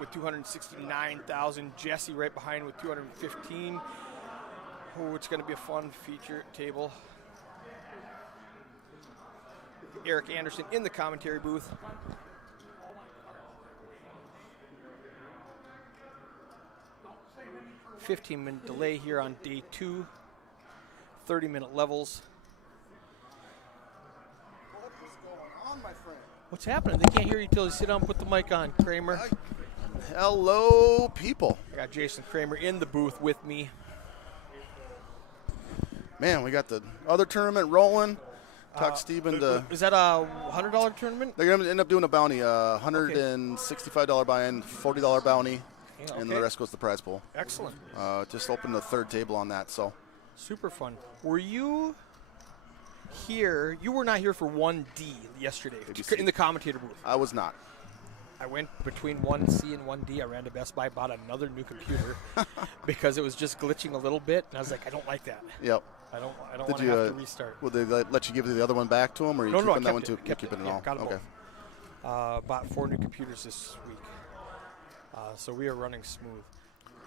with 269,000. Jesse right behind with 215. Oh, it's going to be a fun feature table. Eric Anderson in the commentary booth. $15-minute delay here on day 2. 30-minute levels. What is going on, my friend? What's happening? They can't hear you till you sit down and put the mic on, Kramer. Hello, people. I got Jason Kramer in the booth with me. Man, we got the other tournament rolling. Talk Steve into. Is that a $100 tournament? They're going to end up doing a bounty, $165 buy-in, $40 bounty, Yeah, and the rest goes to the prize pool. Excellent. Just opened the third table on that, so. Super fun. Were you here? You were not here for 1D yesterday ABC. in the commentator booth. I was not. I went between 1C and 1D. I ran to Best Buy, bought another new computer because it was just glitching a little bit, and I was like, I don't like that. Yep. I don't want to have to restart. Would they let you give the other one back to them, or are you No, keeping I that one kept too? it. Keeping it Yeah, all. got 'em Okay. both. Bought 4 new computers this week, so we are running smooth.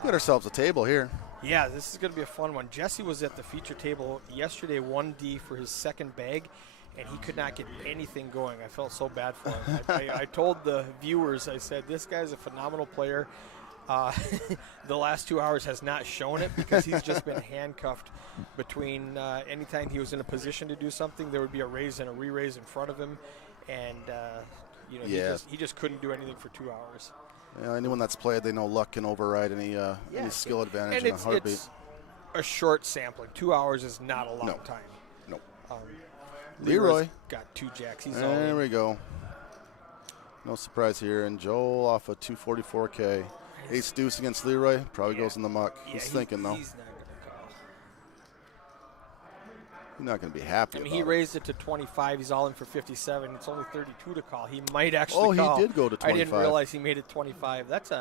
Got ourselves a table here. Yeah, this is going to be a fun one. Jesse was at the feature table yesterday, 1D for his second bag, and he could not get anything going. I felt so bad for him. I told the viewers, I said, this guy's a phenomenal player. The last 2 hours has not shown it because he's just been handcuffed between anytime he was in a position to do something, there would be a raise and a re-raise in front of him, and he just couldn't do anything for 2 hours. Yeah, anyone that's played, they know luck can override any skill advantage in a heartbeat. It's a short sampling. 2 hours is not a long time. No. Leroy's got 2 jacks. He's all There in. we go. No surprise here. And Joel off a 244K. Ace deuce against Leroy. Probably goes in the muck. Yeah, He's thinking, though. He's not going to call. He's not going to be happy I mean, about he it. raised it to 25. He's all in for 57. It's only 32 to call. He might actually call. Oh, he did go to 25. I didn't realize he made it 25. That's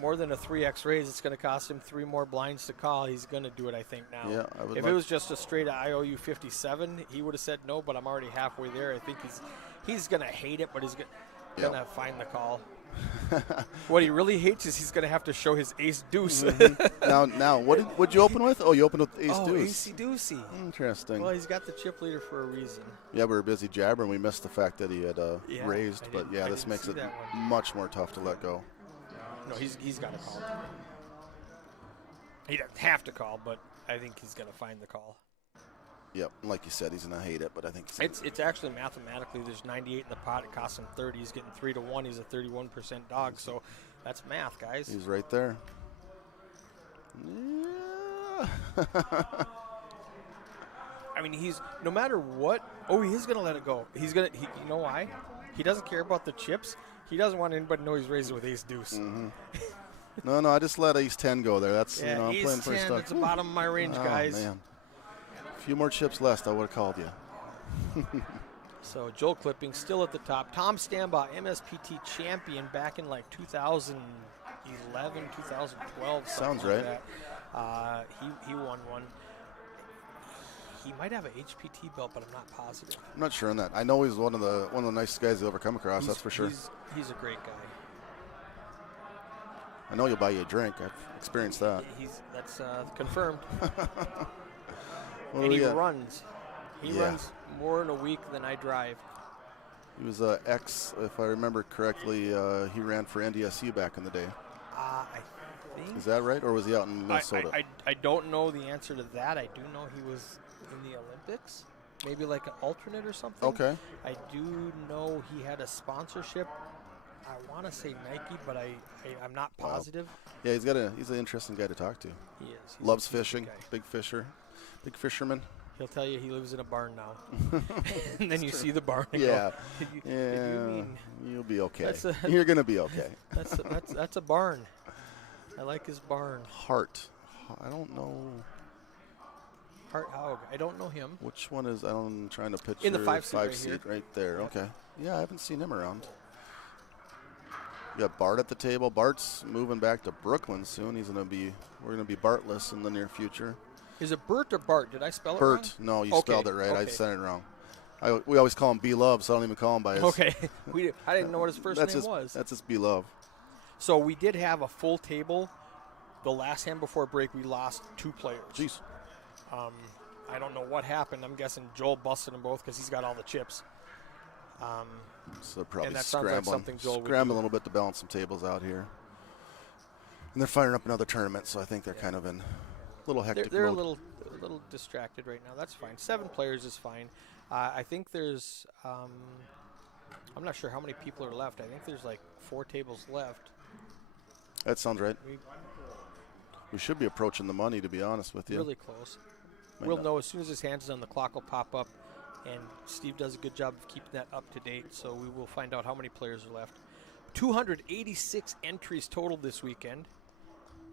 more than a 3x raise. It's going to cost him 3 more blinds to call. He's going to do it, I think, now. Yeah, I would if like it was just a straight IOU 57, he would have said no, but I'm already halfway there. I think he's going to hate it, but he's going to find the call. What he really hates is he's going to have to show his ace deuce. Now, what'd you open with? Oh, you opened with ace deuce. Ace deucey. Interesting. Well, he's got the chip leader for a reason. Yeah, we were busy jabbering. We missed the fact that he had raised. But, I this didn't makes see it that one. much more tough to let go. No, he's got to call. He doesn't have to call, but I think he's going to find the call. Yep, like you said, he's going to hate it, but I think It's actually mathematically, there's 98 in the pot. It costs him 30. He's getting 3 to 1. He's a 31% dog, so that's math, guys. he's right there. Yeah. I mean, he's no matter what. Oh, he's going to let it go. You know why? He doesn't care about the chips. He doesn't want anybody to know he's raising with ace deuce. Mm-hmm. No, I just let ace 10 go there. That's Yeah, I'm ace playing pretty 10. stuck. It's the bottom of my range, guys. Man. A few more chips left, I would have called you. So Joel Clipping still at the top. Tom Stambaugh, MSPT champion back in like 2011, 2012. Sounds like right. That. He won one. He might have an HPT belt, but I'm not positive. I'm not sure on that. I know he's one of the nicest guys you'll ever come across. That's for sure. He's a great guy. I know he'll buy you a drink. I've experienced that. That's confirmed. What do And we he got? runs. He runs more in a week than I drive. He was if I remember correctly, he ran for NDSU back in the day. I think. Is that right, or was he out in Minnesota? I don't know the answer to that. I do know he was in the Olympics, maybe like an alternate or something. Okay. I do know he had a sponsorship. I want to say Nike, but I'm not positive. Yeah, he's an interesting guy to talk to. He is. He's Loves a good fishing, guy. big fisherman. He'll tell you he lives in a barn now. And then you see the barn and Yeah. go, Yeah, you mean you'll be okay. That's a- You're gonna be okay. that's a barn. I like his barn. Hart. I don't know Hart Haug. I don't know him. which one is. I'm trying to picture In the 5-seat right seat here. right there. Yep. Okay. Yeah, I haven't seen him around. We got Bart at the table. Bart's moving back to Brooklyn soon. We're gonna be Bartless in the near future. Is it Bert or Bart? Did I spell it Bert. No, you Okay, spelled it right. I okay. said it wrong. We always call him B Love, so I don't even call him by his. wrong? Okay. I didn't know what his first That's name his, was. That's his B Love. So we did have a full table. The last hand before break, we lost 2 players. Jeez. I don't know what happened. I'm guessing Joel busted them both because he's got all the chips. So they're probably And that sounds like scrambling, something Joel would scrambling do. a little bit to balance some tables out here. And they're firing up another tournament, so I think they're kind of in a little hectic They're a mode. little distracted right now. That's fine. 7 players is fine. I think there's I'm not sure how many people are left. I think there's like 4 tables left. That sounds right. We should be approaching the money, to be honest with you. Really close. Might We'll not. know as soon as his hands is on the clock will pop up, and Steve does a good job of keeping that up to date. So we will find out how many players are left. 286 entries total this weekend,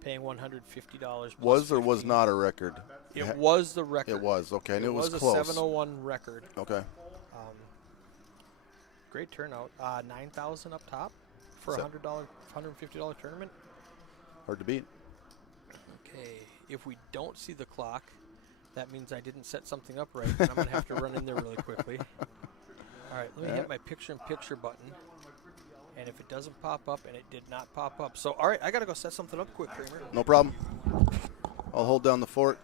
paying $150. Was or was not a record? It was the record. It was, okay. And it was a close. 701 record. Okay. Great turnout. 9,000 up top for a So- $150 tournament. Hard to beat. Okay, if we don't see the clock, that means I didn't set something up right, and I'm going to have to run in there really quickly. All right, let me hit my picture-in-picture button, and if it doesn't pop up, and it did not pop up. So, all right, I got to go set something up quick, Kramer. No problem. I'll hold down the fort.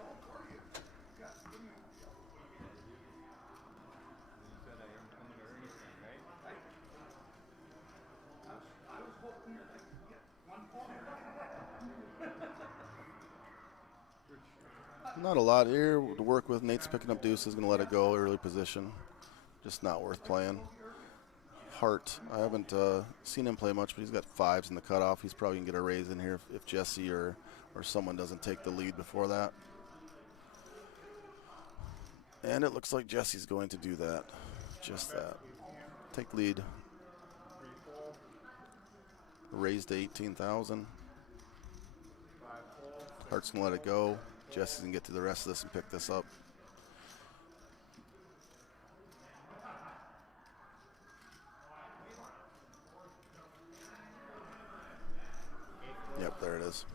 Not a lot here to work with. Nate's picking up deuces, going to let it go, early position. Just not worth playing. Hart, I haven't seen him play much, but he's got 5s in the cutoff. He's probably going to get a raise in here if Jesse or someone doesn't take the lead before that. And it looks like Jesse's going to do that. Just that. Take lead. Raise to 18,000. Hart's going to let it go. Jesse's going to get to the rest of this and pick this up. Yep, there it is.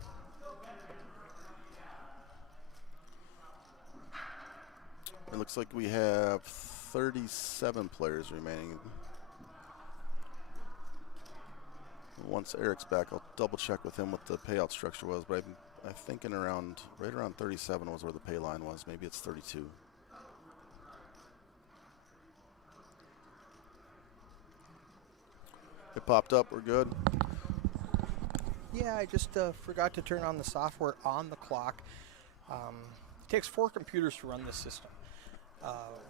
It looks like we have 37 players remaining. Once Eric's back, I'll double check with him what the payout structure was, but I'm thinking right around 37 was where the pay line was. Maybe it's 32. It popped up. We're good. Yeah, I just forgot to turn on the software on the clock. It takes 4 computers to run this system.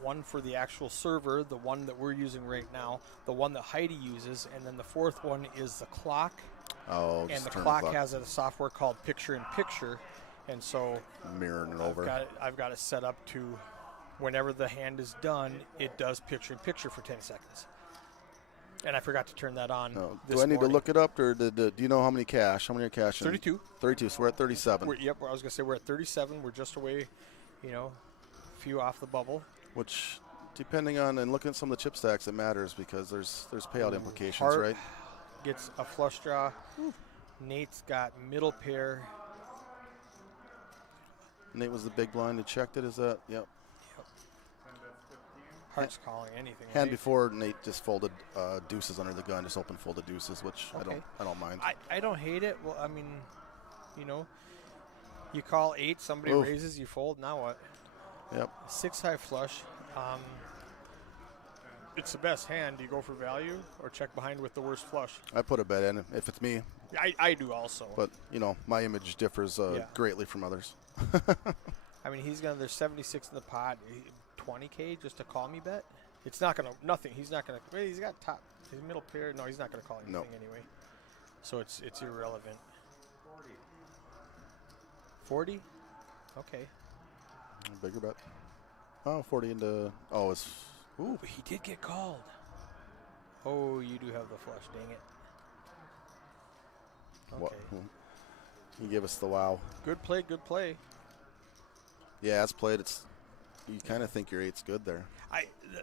One for the actual server, the one that we're using right now, the one that Heidi uses, and then the 4th one is the clock. Oh, And just the turn clock has a software called Picture-in-Picture, and so mirroring it over. I've got it set up to whenever the hand is done, it does Picture-in-Picture for 10 seconds. And I forgot to turn that on. No. This Do I need morning. to look it up, or do you know how many cash? How many are cash? in? 32. 32. So we're at 37. Yep, I was going to say we're at 37. We're just away, a few off the bubble. Which, depending on and looking at some of the chip stacks, it matters because there's payout implications, Hart right? Gets a flush draw. Nate's got middle pair. Nate was the big blind who checked it. Is that? Yep. Hart's calling anything. Hand right? before Nate just folded deuces under the gun, just open folded deuces, which Okay. I don't mind. I don't hate it. Well, I mean, you call 8, somebody Oof. raises, you fold. Now what? Yep. 6 high flush. It's the best hand. Do you go for value or check behind with the worst flush? I put a bet in if it's me, I do also. but my image differs greatly from others. I mean, there's 76 in the pot. 20K just to call me bet? It's not going to, nothing. He's not going to, he's got his middle pair. No, he's not going to call anything anyway. So it's irrelevant. 40? Okay. Bigger bet. Oh, 40 into, it's, ooh. He did get called. Oh, you do have the flush, dang it. Okay. What? He gave us the wow. Good play. Yeah, as played, you kind of think your 8's good there.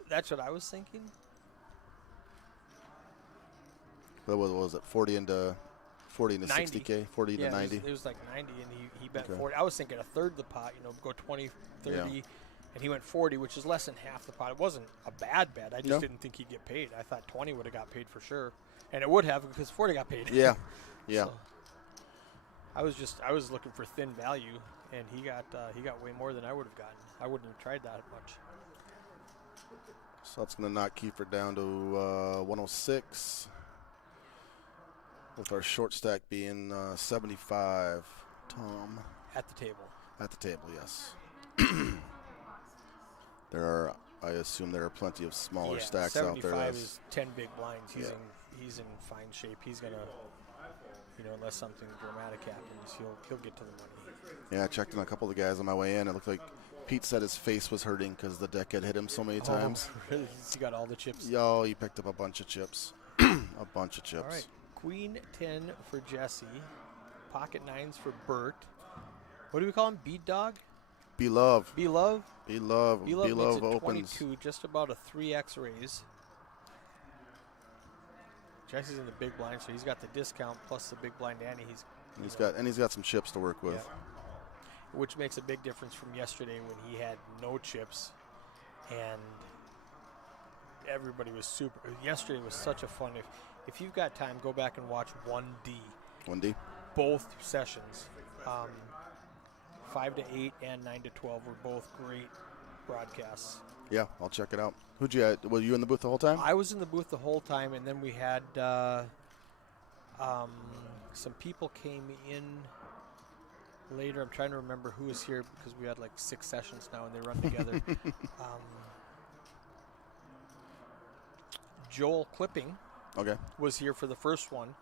That's what I was thinking. But what was it? 40 into 90. 60K, 40 to 90. It was like 90, and he bet Okay. 40. I was thinking a third the pot, go 20, 30, Yeah. and he went 40, which is less than half the pot. It wasn't a bad bet. I just No. didn't think he'd get paid. I thought 20 would have got paid for sure, and it would have because 40 got paid. Yeah. Yeah. So I was looking for thin value, and he got way more than I would have gotten. I wouldn't have tried that much. So that's going to knock Kiefer down to 106, with our short stack being 75. Tom. At the table. At the table, yes. I assume there are plenty of smaller stacks out there. 75 is 10 big blinds. Yeah. He's in fine shape. He's gonna, unless something dramatic happens, he'll get to the money. Yeah, I checked on a couple of the guys on my way in. It looked like Pete said his face was hurting because the deck had hit him so many times. Really? He got all the chips. Yo, he picked up a bunch of chips. A bunch of chips. All right, Queen 10 for Jesse, Pocket 9s for Bert. What do we call him? Beat Dog? Beloved. Beloved? Beloved. Beloved makes Beloved it opens. 22, just about a 3x raise. Jesse's in the big blind, so he's got the discount plus the big blind ante. He's got some chips to work with. Yeah. Which makes a big difference from yesterday when he had no chips, and everybody was super. Yesterday was such a fun. If you've got time, go back and watch 1D. 1D. Both sessions, 5 to 8 and 9 to 12 were both great broadcasts. Yeah, I'll check it out. Who'd you? Were you in the booth the whole time? I was in the booth the whole time, and then we had some people came in later. I'm trying to remember who was here because we had like 6 sessions now, and they run together. Joel Clipping was here for the first one,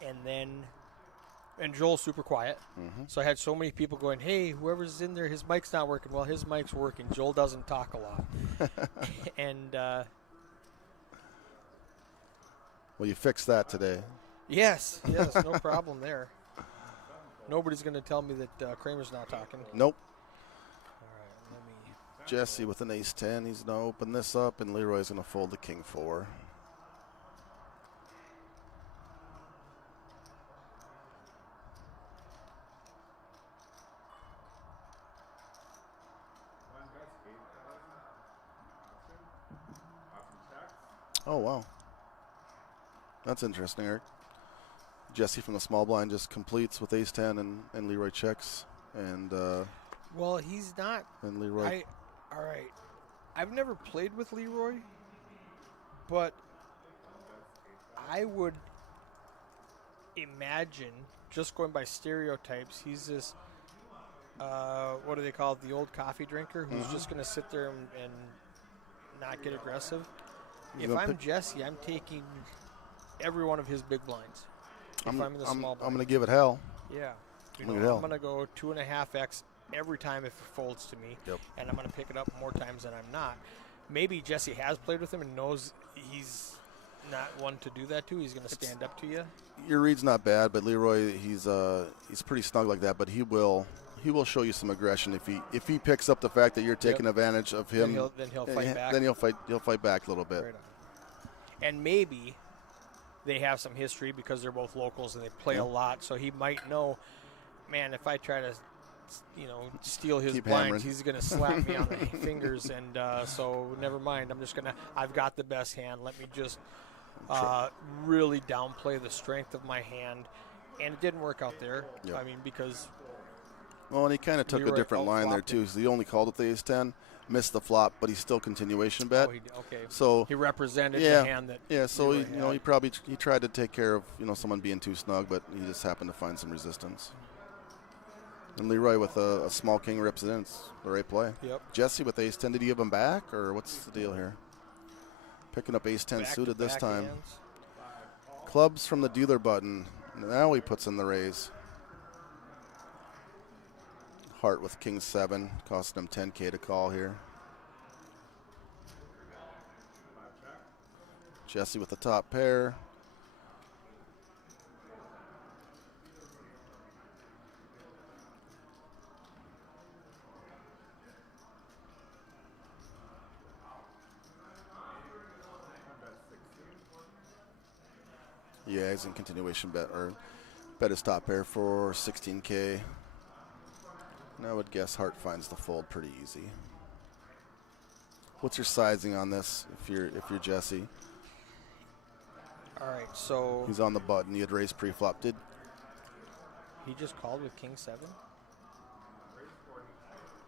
and Joel's super quiet. Mm-hmm. So I had so many people going, hey, whoever's in there, his mic's not working. Well, his mic's working. Joel doesn't talk a lot. And well, you fixed that today. yes, no problem there. Nobody's going to tell me that Kramer's not talking. Nope. All right, let me. Jesse with an ace-10. He's going to open this up, and Leroy's going to fold the king-4. Oh, wow. That's interesting, Eric. Jesse from the small blind just completes with ace-10, and Leroy checks. And Well, he's not. and Leroy. All right. I've never played with Leroy, but I would imagine, just going by stereotypes, he's this, what do they call it, the old coffee drinker who's just going to sit there and not get aggressive. If I'm Jesse, I'm taking every one of his big blinds. I'm in the small blind. I'm going to give it hell. Yeah. I'm going to go 2.5x every time if it folds to me. Yep. And I'm going to pick it up more times than I'm not. Maybe Jesse has played with him and knows he's not one to do that to. He's going to stand up to you. Your read's not bad, but Leroy, he's pretty snug like that. But he will show you some aggression if he picks up the fact that you're taking advantage of him. Then he'll fight back. Then he'll fight back a little bit. Right on. And maybe they have some history because they're both locals and they play a lot. So he might know, man, if I try to, steal his Keep blinds, hammering. he's going to slap me on the fingers. And so never mind. I've got the best hand. Let me just really downplay the strength of my hand. And it didn't work out there. Yep. I mean, because. Well, and he kind of took Leroy a different line there, outflopped too. So he only called with the ace-10, missed the flop, but he's still continuation bet. Okay. So he represented the hand that. Yeah, so Leroy had. he tried to take care of someone being too snug, but he just happened to find some resistance. And Leroy with a small king rips it in. It's the right play. Yep. Jesse with ace-10, did he give him back, or what's the deal here? Picking up ace-10 suited this Back-to-back time. hands. Clubs from the dealer button. Now he puts in the raise. Heart with king-7, costing him 10K to call here. Jesse with the top pair. Yeah, he's in continuation bet his top pair for 16K. And I would guess Hart finds the fold pretty easy. What's your sizing on this if you're Jesse? All right, so He's on the button. He had raised pre-flop. Did He just called with king 7.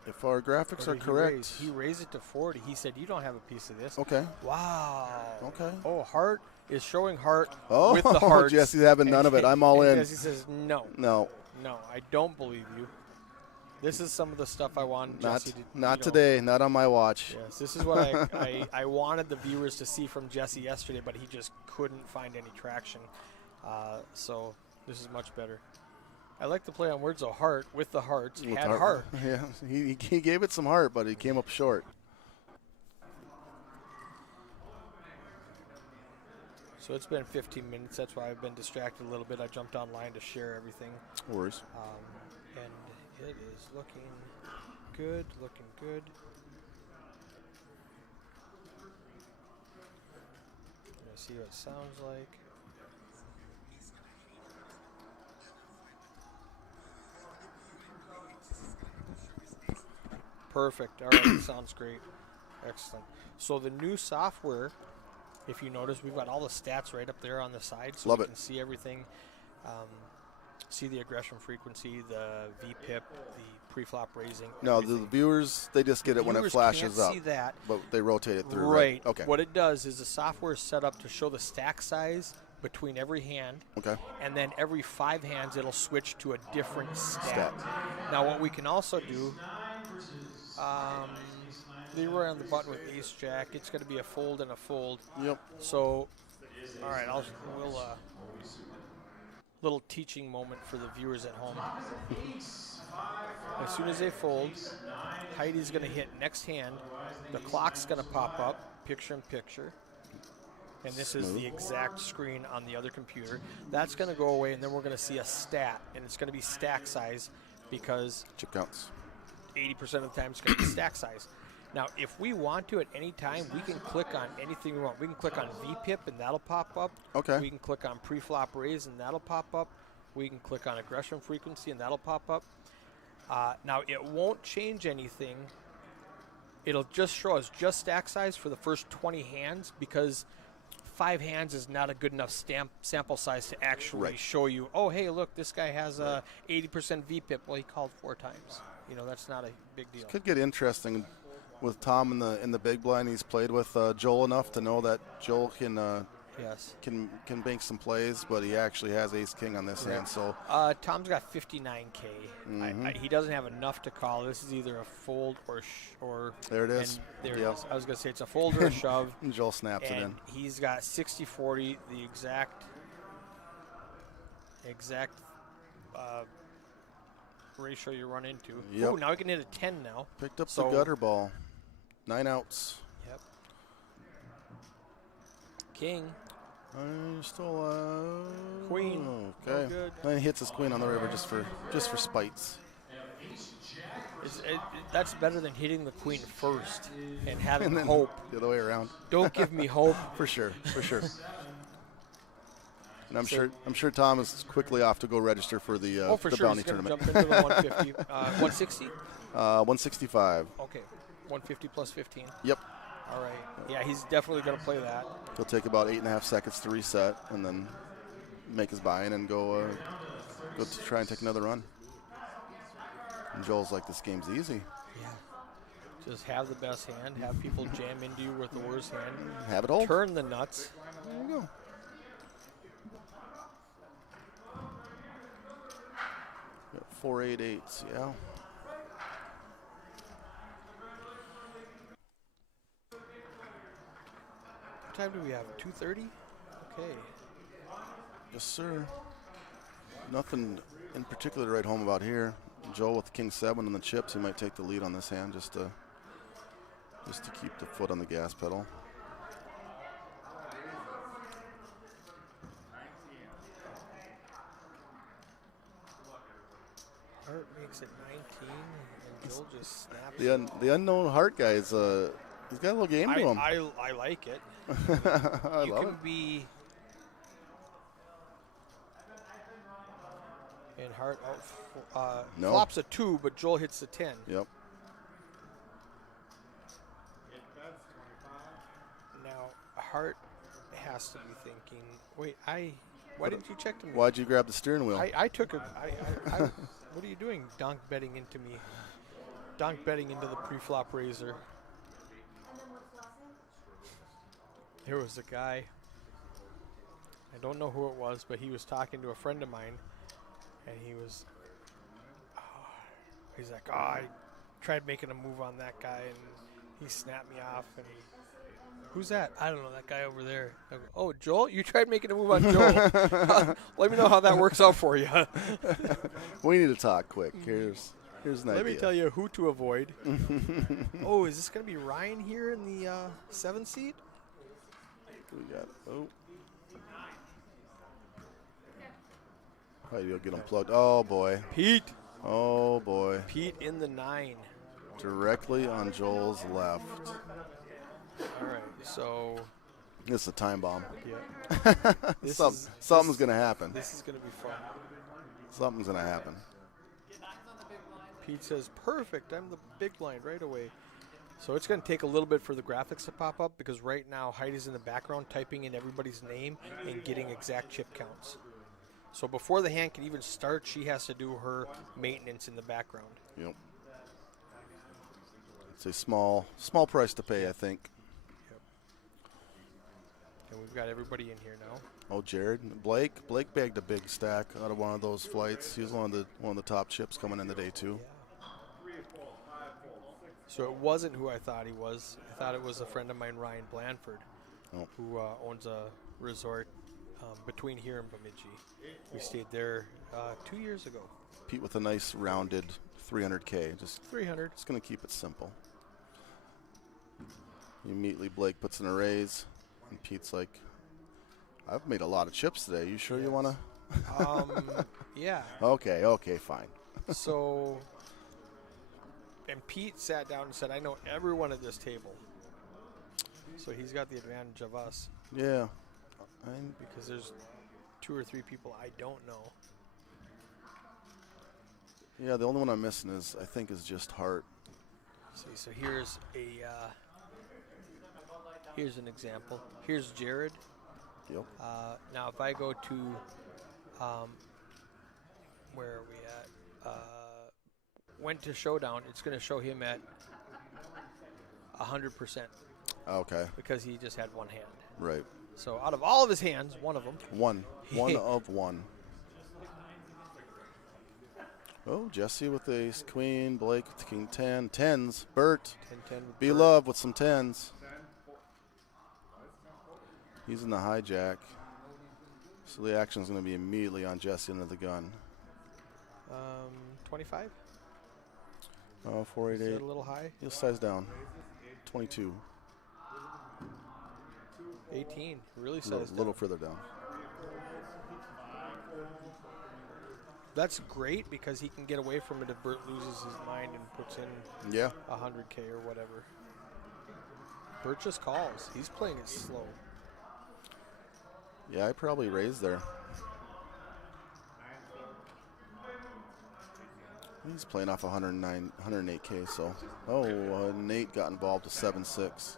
If our graphics Or are did correct. He raised it to 40. He said, you don't have a piece of this. Okay. Wow. Okay. Oh, heart is showing heart Oh, with the hearts. Jesse's having none of it. I'm all in. Jesse says, no. No. No, I don't believe you. This is some of the stuff I want Jesse to Not today. Not on my watch. Yes, this is what I wanted the viewers to see from Jesse yesterday, but he just couldn't find any traction. So this is much better. I like to play on words of heart with the hearts. With Had heart. Yeah, he gave it some heart, but he came up short. So it's been 15 minutes. That's why I've been distracted a little bit. I jumped online to share everything. No worries. And it is looking good, looking good. Let's see what it sounds like. Perfect. All right, sounds great. Excellent. So the new software, if you notice, we've got all the stats right up there on the side, so Love we it. can see everything. See the aggression frequency, the VPIP, the pre-flop raising. No, the everything. viewers, they just get it when it Viewers flashes can't up. see that. But they rotate it through, Right. Okay. What it does is the software is set up to show the stack size between every hand, Okay. and then every 5 hands it'll switch to a different stat. Stat. Now what we can also do, leroy on the button with ace jack. It's going to be a fold and a fold. Yep. So, all right, we'll little teaching moment for the viewers at home. As soon as they fold, Heidi's going to hit next hand. The clock's going to pop up, picture in picture. And this is the exact screen on the other computer. That's going to go away, and then we're going to see a stat, and it's going to be stack size because Chip counts. 80% of the time it's going to be stack size. Now, if we want to at any time, we can click on anything we want. We can click on VPIP, and that'll pop up. Okay. We can click on pre-flop raise, and that'll pop up. We can click on aggression frequency, and that'll pop up. Now, it won't change anything. It'll just show us just stack size for the first 20 hands because 5 hands is not a good enough sample size to actually show you, oh, hey, look, this guy has a 80% VPIP. Well, he called 4 times. You know, that's not a big deal. Could get interesting with Tom in the big blind. He's played with Joel enough to know that Joel Yes. can bank some plays, but he actually has ace king on this hand. So Tom's got 59K. He doesn't have enough to call. This is either a fold or there it is. And there Yep. it is. I was going to say it's a fold or a shove. And Joel snaps it And in. he's got 60-40, the exact ratio you run into. Yep. Ooh, now we can hit a 10 now. Picked up So- the gutter ball. 9 outs. Yep. King. Still Queen. Okay. No good. Then he hits his queen on the river just for spites. That's better than hitting the queen first and having And then hope. the other way around. Don't give me hope. For sure. And I'm So- sure Tom is quickly off to go register for the For the sure, bounty he's going to tournament. jump into the 150. 160? 165. Okay. 150 plus 15. Yep. All right. Yeah, he's definitely going to play that. He'll take about 8.5 seconds to reset and then make his buy-in and go to try and take another run. And Joel's like, this game's easy. Yeah. Just have the best hand. Have people jam into you with the worst hand. Have it hold. Turn the nuts. There you go. Got 4-8-8s, yeah. What time do we have? 2:30? Okay. Yes, sir. Nothing in particular to write home about here. Joel with king 7 on the chips. He might take the lead on this hand just to keep the foot on the gas pedal. Hart makes it 19, and Joel just snaps. The unknown Hart guy is he's got a little game to him. I like it. I You love can it. be and Hart No. flops a 2, but Joel hits the 10. Yep. Now Hart has to be thinking, wait, Why didn't you check to me? Why'd you grab the steering wheel? I took it. What are you doing? Donk betting into me. Donk betting into the pre-flop raiser. There was a guy. I don't know who it was, but he was talking to a friend of mine, and he's like, I tried making a move on that guy, and he snapped me off. And who's that? I don't know, that guy over there. I go, oh, Joel? You tried making a move on Joel. Let me know how that works out for you. We need to talk quick. Here's an idea. Let me tell you who to avoid. Oh, is this going to be Ryan here in the 7th seat? We got, oh, you'll get unplugged. Oh, boy. Pete. Oh, boy. Pete in the 9. Directly on Joel's left. All right, so. This is a time bomb. Yeah. Something's going to happen. This is going to be fun. Something's going to happen. Pete says, perfect. I'm the big blind right away. So it's going to take a little bit for the graphics to pop up because right now Heidi's in the background typing in everybody's name and getting exact chip counts. So before the hand can even start, she has to do her maintenance in the background. Yep. It's a small price to pay, I think. Yep. And we've got everybody in here now. Oh, Jared, Blake bagged a big stack out of one of those flights. He was one of the top chips coming in the day too. Yeah. So it wasn't who I thought he was. I thought it was a friend of mine, Ryan Blanford, who owns a resort between here and Bemidji. We stayed there 2 years ago. Pete with a nice rounded 300K. Just 300. It's going to keep it simple. Immediately Blake puts in a raise, and Pete's like, I've made a lot of chips today. You sure you want to? Yeah. Okay, fine. So, and Pete sat down and said, I know everyone at this table. So he's got the advantage of us. Yeah. Because there's 2 or 3 people I don't know. Yeah, the only one I'm missing is just Hart. See, so here's an example. Here's Jared. Yep. Now, if I go to, where are we at? Went to Showdown. It's going to show him at 100%. Okay. Because he just had one hand. Right. So out of all of his hands, one of them. One of one. Oh, Jesse with the ace queen, Blake with the king 10. Tens, Bert. 10-10 Be Love with some tens. He's in the hijack. So the action's going to be immediately on Jesse under the gun. 25? Oh, 488. Is that a little high? He'll size down. 22. 18. Really sized A little further down. That's great because he can get away from it if Bert loses his mind and puts in 100K or whatever. Bert just calls. He's playing it slow. Yeah, I probably raised there. He's playing off 108K, so. Nate got involved with 7-6.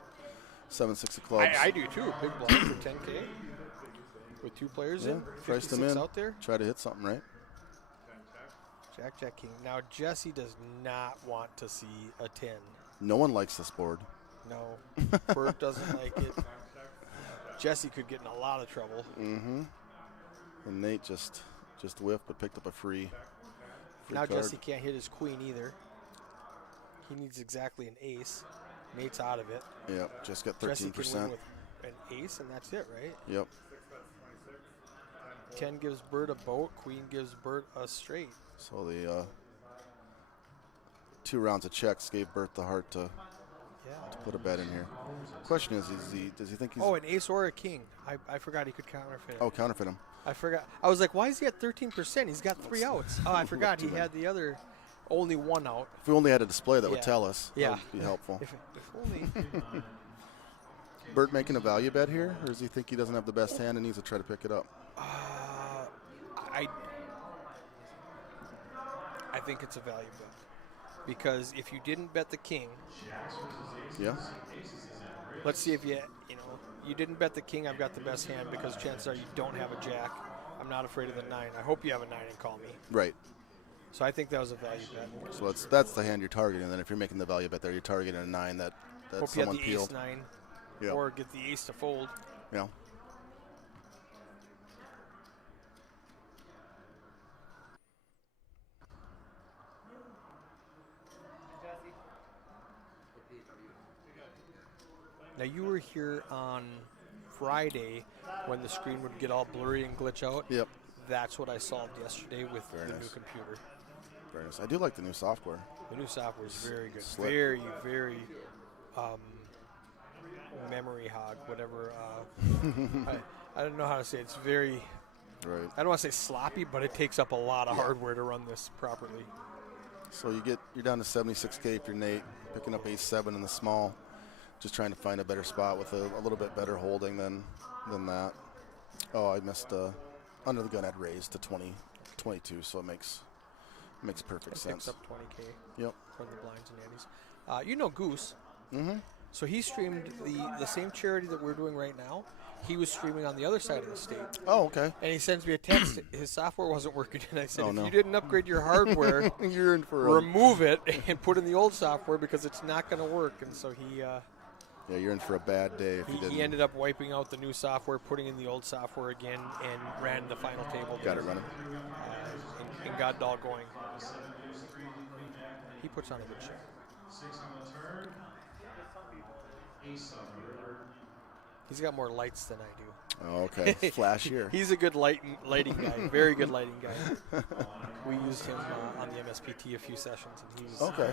7-6 of clubs. I do too. Big blind for 10K with 2 players in. Priced him in. Out there. Try to hit something, right? Jack, King. Now, Jesse does not want to see a 10. No one likes this board. No. Bert doesn't like it. Jesse could get in a lot of trouble. Mm-hmm. And Nate just whiffed but picked up a free now card. Jesse can't hit his queen either. He needs exactly an ace. Nate's out of it. Yep, just got 13%. Jesse can win with an ace, and that's it, right? Yep. 10 gives Bert a boat. Queen gives Bert a straight. So the 2 rounds of checks gave Bert the heart to put a bet in here. Question is does he think he's... Oh, an ace or a king. I forgot he could counterfeit it. Oh, counterfeit him. I forgot. I was like, why is he at 13%? He's got 3 outs. Oh, I forgot he had the other, only 1 out. If we only had a display that would tell us, that would be helpful. If only. Bert making a value bet here, or does he think he doesn't have the best hand and needs to try to pick it up? I think it's a value bet. Because if you didn't bet the king, let's see if you didn't bet the king. I've got the best hand because chances are you don't have a jack I'm not afraid of the 9. I hope you have a 9 and call me. Right. So I think that was a value bet. So that's the hand you're targeting. And then if you're making the value bet there, you're targeting a 9 that Hope someone you had the peeled. ace 9 Yeah. or get the ace to fold. Yeah. Now you were here on Friday when the screen would get all blurry and glitch out. Yep. That's what I solved yesterday with Very the nice. new computer. Very nice. I do like the new software. The new software is very good. Slick. Very, very memory hog, whatever. I don't know how to say it. It's very, Right. I don't want to say sloppy, but it takes up a lot of hardware to run this properly. So you're down to 76K for Nate, picking up ace 7 in the small, just trying to find a better spot with a little bit better holding than that. Oh, I missed under the gun I'd raised to 22, so it makes perfect It sense. picks up 20K Yep. from the blinds and antes. You know Goose. Mm-hmm. So he streamed the same charity that we're doing right now. He was streaming on the other side of the state. Oh, okay. And he sends me a text. His software wasn't working. And I said, Oh, if no. you didn't upgrade your hardware, You're in for remove it and put in the old software because it's not going to work. And so yeah, you're in for a bad day if you didn't. he ended up wiping out the new software, putting in the old software again, and ran the final table. Got it running. And got Doll going. He puts on a good show. He's got more lights than I do. Oh, okay. Flashier. He's a good lighting guy, very good lighting guy. We used him on the MSPT a few sessions, and he was Okay.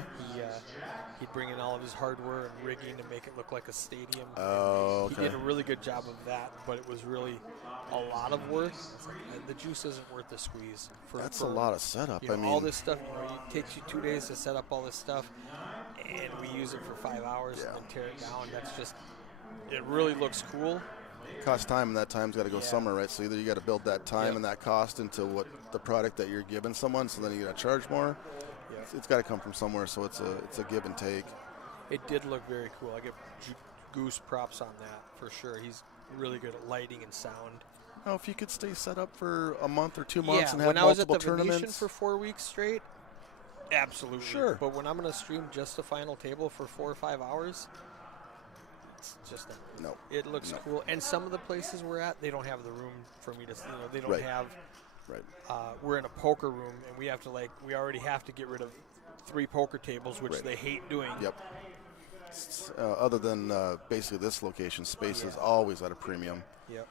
He'd bring in all of his hardware and rigging to make it look like a stadium. Oh, He okay. did a really good job of that, but it was really a lot of work. It's like, the juice isn't worth the squeeze. That's a lot of setup. You know, I mean, all this stuff. It takes you 2 days to set up all this stuff, and we use it for 5 hours Yeah. and then tear it down. That's just. It really looks cool. cost time, and that time's got to go Yeah. somewhere, right? So either you got to build that time Yep. and that cost into what the product that you're giving someone, so then you got to charge more. Yep. It's got to come from somewhere, so it's a give and take. It did look very cool. I give Goose props on that for sure. He's really good at lighting and sound. Now, if you could stay set up for a month or 2 months Yeah, and have when I was at multiple the Venetian tournaments, for 4 weeks straight, absolutely. Sure. But when I'm going to stream just the final table for 4 or 5 hours, it's just not. no. It looks No. cool. And some of the places we're at, they don't have the room for me to, they don't Right. have, Right. we're in a poker room, and we have to, we already have to get rid of 3 poker tables, which Right. they hate doing. Yep. Other than basically this location, space is always at a premium. Yep.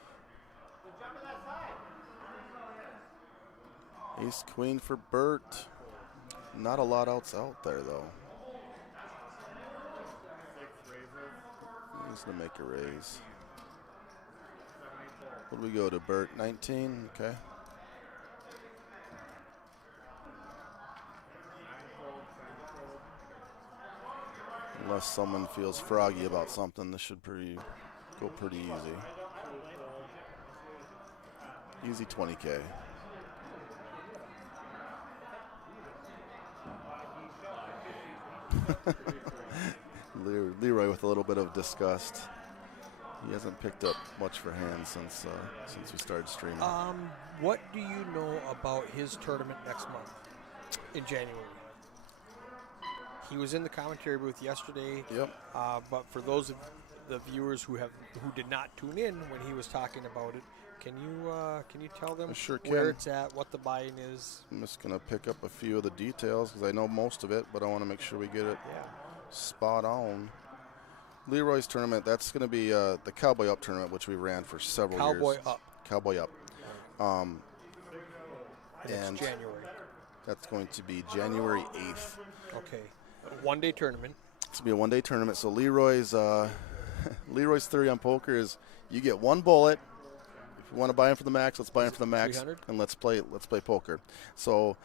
Ace Queen for Bert. Not a lot else out there though. He's gonna make a raise. What do we go to, Bert? 19. Okay. Unless someone feels froggy about something, this should go pretty easy. Easy 20K. Leroy with a little bit of disgust. He hasn't picked up much for hands since we started streaming. What do you know about his tournament next month in January? He was in the commentary booth yesterday. Yep. But for those of the viewers who did not tune in when he was talking about it, can you tell them I sure where can. it's at, what the buy-in is? I'm just gonna pick up a few of the details because I know most of it, but I want to make sure we get it Yeah. spot on. Leroy's tournament, that's going to be the Cowboy Up tournament, which we ran for several Cowboy years. Up. Cowboy Up. And And- it's January. That's going to be January 8th. Okay. A one-day tournament. It's going to be a one-day tournament. So Leroy's theory on poker is you get one bullet. If you want to buy in for the max, let's buy in for the max, 300? and let's play poker. So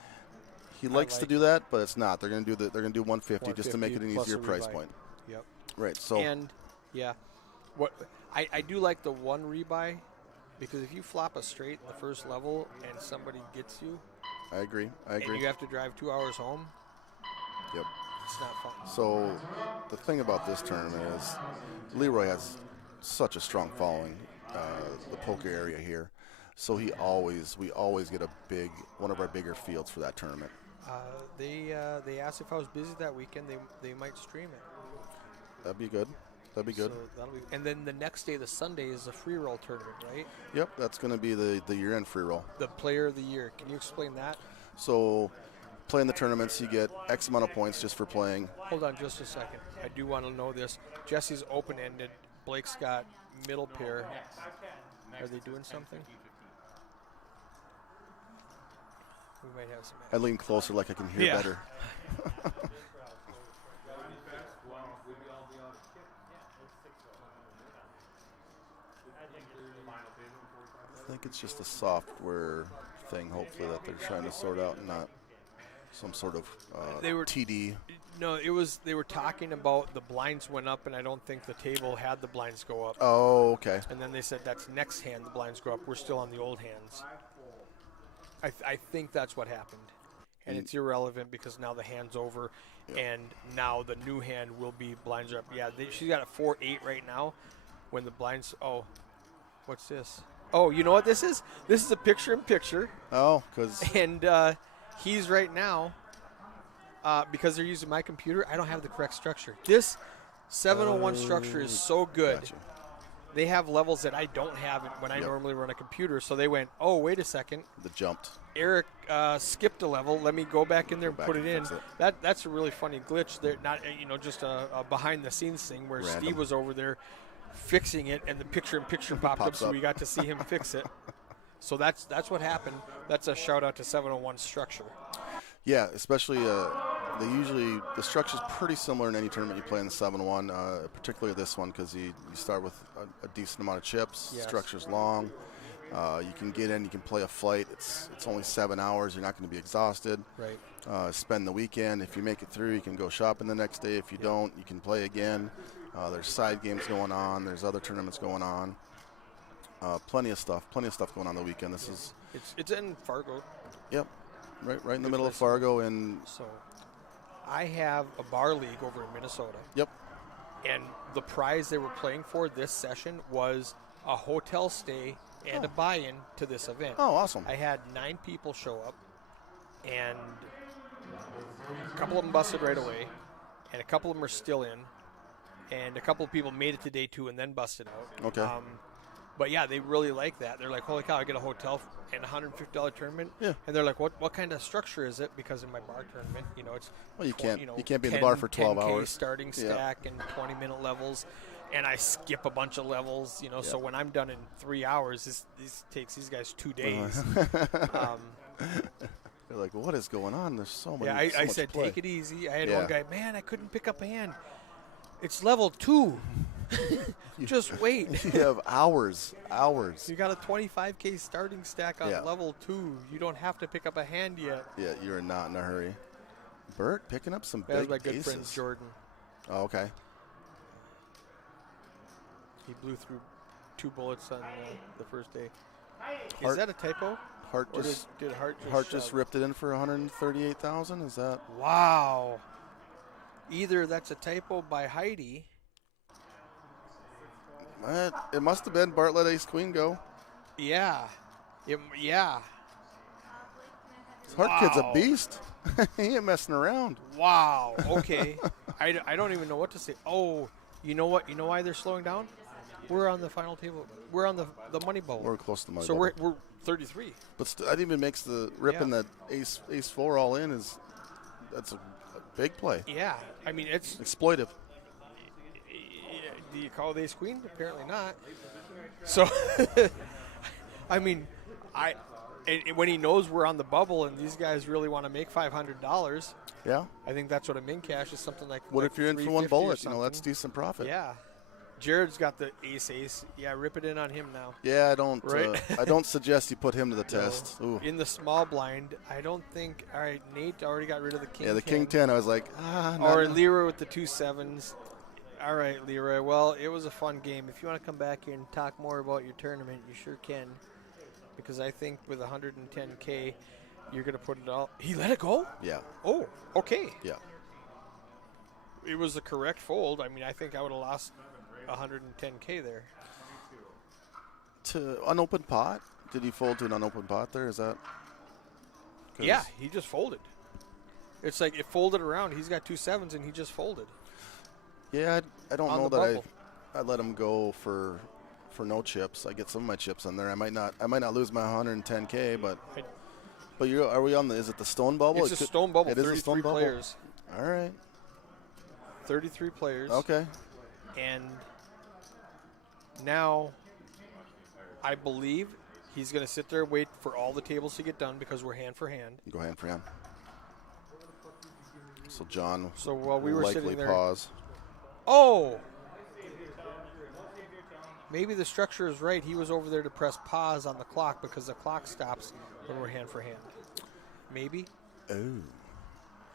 he likes to do that, but it's not. They're going to do 150 just to make it an 150 plus easier a price rebuy. point. Yep. Right. So And yeah, what I do like the one rebuy because if you flop a straight in the first level and somebody gets you, I agree. and you have to drive 2 hours home, Yep. it's not fun. So the thing about this tournament is Leroy has such a strong following, the poker area here. So we always get one of our bigger fields for that tournament. They asked if I was busy that weekend. They might stream it. That'd be good. That'd be good. So and then the next day, the Sunday, is a free roll tournament, right? Yep, that's going to be the year-end free roll. The Player of the Year. Can you explain that? So, playing the tournaments, you get X amount of points just for playing. Hold on just a second. I do want to know this. Jesse's open-ended. Blake's got middle pair. Are they doing something? We might have some. I lean closer like I can hear better. I think it's just a software thing, hopefully, that they're trying to sort out, and not some sort of TD. No, they were talking about the blinds went up, and I don't think the table had the blinds go up. Oh, okay. And then they said that's next hand the blinds go up. We're still on the old hands. I think that's what happened. And it's irrelevant because now the hand's over, and now the new hand will be blinds are up. Yeah, she's got a 4-8 right now when the blinds – oh, what's this? Oh, you know what this is? This is a picture-in-picture. Oh, because – And he's right now, because they're using my computer, I don't have the correct structure. This 701 structure is so good. Gotcha. They have levels that I don't have when I normally run a computer. So they went, oh, wait a second. The jumped. Eric skipped a level. Let me go back in there and put it in. That's a really funny glitch. They're not, just a behind-the-scenes thing where Random. Steve was over there fixing it, and the picture-in-picture popped up, so we got to see him fix it. So that's what happened. That's a shout-out to 701 structure. Yeah, especially the structure's pretty similar in any tournament you play in the 7-1, particularly this one because you start with a decent amount of chips. Yes. Structure's long. You can get in, you can play a flight. It's only 7 hours. You're not going to be exhausted. Right. Spend the weekend. If you make it through, you can go shopping the next day. If you don't, you can play again. There's side games going on. There's other tournaments going on. Plenty of stuff going on the weekend. It's in Fargo. Yep. Right in the middle of Fargo, and so I have a bar league over in Minnesota. Yep. And the prize they were playing for this session was a hotel stay and a buy-in to this event. Oh, awesome. I had 9 people show up, and a couple of them busted right away, and a couple of them are still in, and a couple of people made it to day 2 and then busted out. Okay. But yeah, they really like that. They're like, holy cow, I get a hotel and a $150 tournament. Yeah. And they're like, what kind of structure is it? Because in my bar tournament, it's you can't be in the bar for 12 10K hours. starting stack and 20-minute levels, and I skip a bunch of levels. So when I'm done in 3 hours, this takes these guys 2 days. They're like, what is going on? There's so many. Yeah, I said, take it easy. I had one guy, man, I couldn't pick up a hand. It's level 2. Just wait. You have hours. You got a 25K starting stack on level 2. You don't have to pick up a hand yet. Yeah, you're not in a hurry. Bert picking up some big aces. That was my good friend aces. Jordan. Oh, okay. He blew through 2 bullets on the first day. Hart, is that a typo? Hart Or just did Hart Hart ripped it in for 138,000. Is that? Wow. Either that's a typo by Heidi. It must have been Bart let ace queen go. Yeah. Hart kid's a beast. He ain't messing around. Wow. Okay. I don't even know what to say. Oh, you know what? You know why they're slowing down? We're on the final table. We're on the money bubble. We're close to the money so bubble. we're 33. But that even makes the ripping that ace 4 all in that's a big play. Yeah. I mean, it's Exploitive. Do you call it ace queen? Apparently not. So, I mean, when he knows we're on the bubble and these guys really want to make $500, Yeah. I think that's what a min cash is, something like. What like if you're in for one bullet? That's decent profit. Yeah. Jared's got the ace. Yeah, rip it in on him now. Yeah, I don't. Right? I don't suggest you put him to the test. Ooh. In the small blind, I don't think. All right, Nate already got rid of the king. Yeah, the king 10. I was like, Or Leroy with the 2 7s. All right, Leroy. Well, it was a fun game. If you want to come back here and talk more about your tournament, you sure can. Because I think with 110K, you're going to put it all. He let it go? Yeah. Oh, okay. Yeah. It was the correct fold. I mean, I think I would have lost 110K there. to unopened pot? Did he fold to an unopened pot there? Is that? 'Cause- Yeah, he just folded. It's like it folded around. He's got 2 7s, and he just folded. Yeah, I don't On know the that bubble. I let him go for no chips. I get some of my chips on there. I might not lose my 110K, but are we on the? Is it the stone bubble? It's a stone bubble. It is a 33 stone bubble. players. All right. 33 players. Okay. And now, I believe he's going to sit there and wait for all the tables to get done because we're hand for hand. Go hand for hand. So John. So while we will were likely sitting there, pause. oh, maybe the structure is right. He was over there to press pause on the clock because the clock stops when we're hand for hand. Maybe. Oh.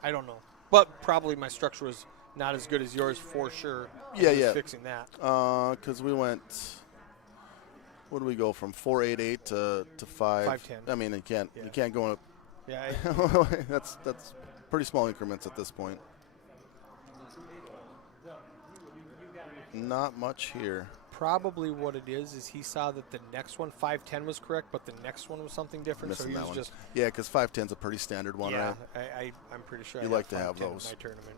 I don't know. But probably my structure was not as good as yours for sure. Yeah, I was yeah. fixing that. Because we went. What do we go from 488 to 5? 510. I mean, you Yeah. can't go up. Yeah. that's pretty small increments at this point. Not much here. Probably what it is he saw that the next one, 510, was correct, but the next one was something different. Missing so he that was one. just. Yeah, because 510's a pretty standard one, Yeah, right? I'm pretty sure You I like to have 510 in those. my tournament.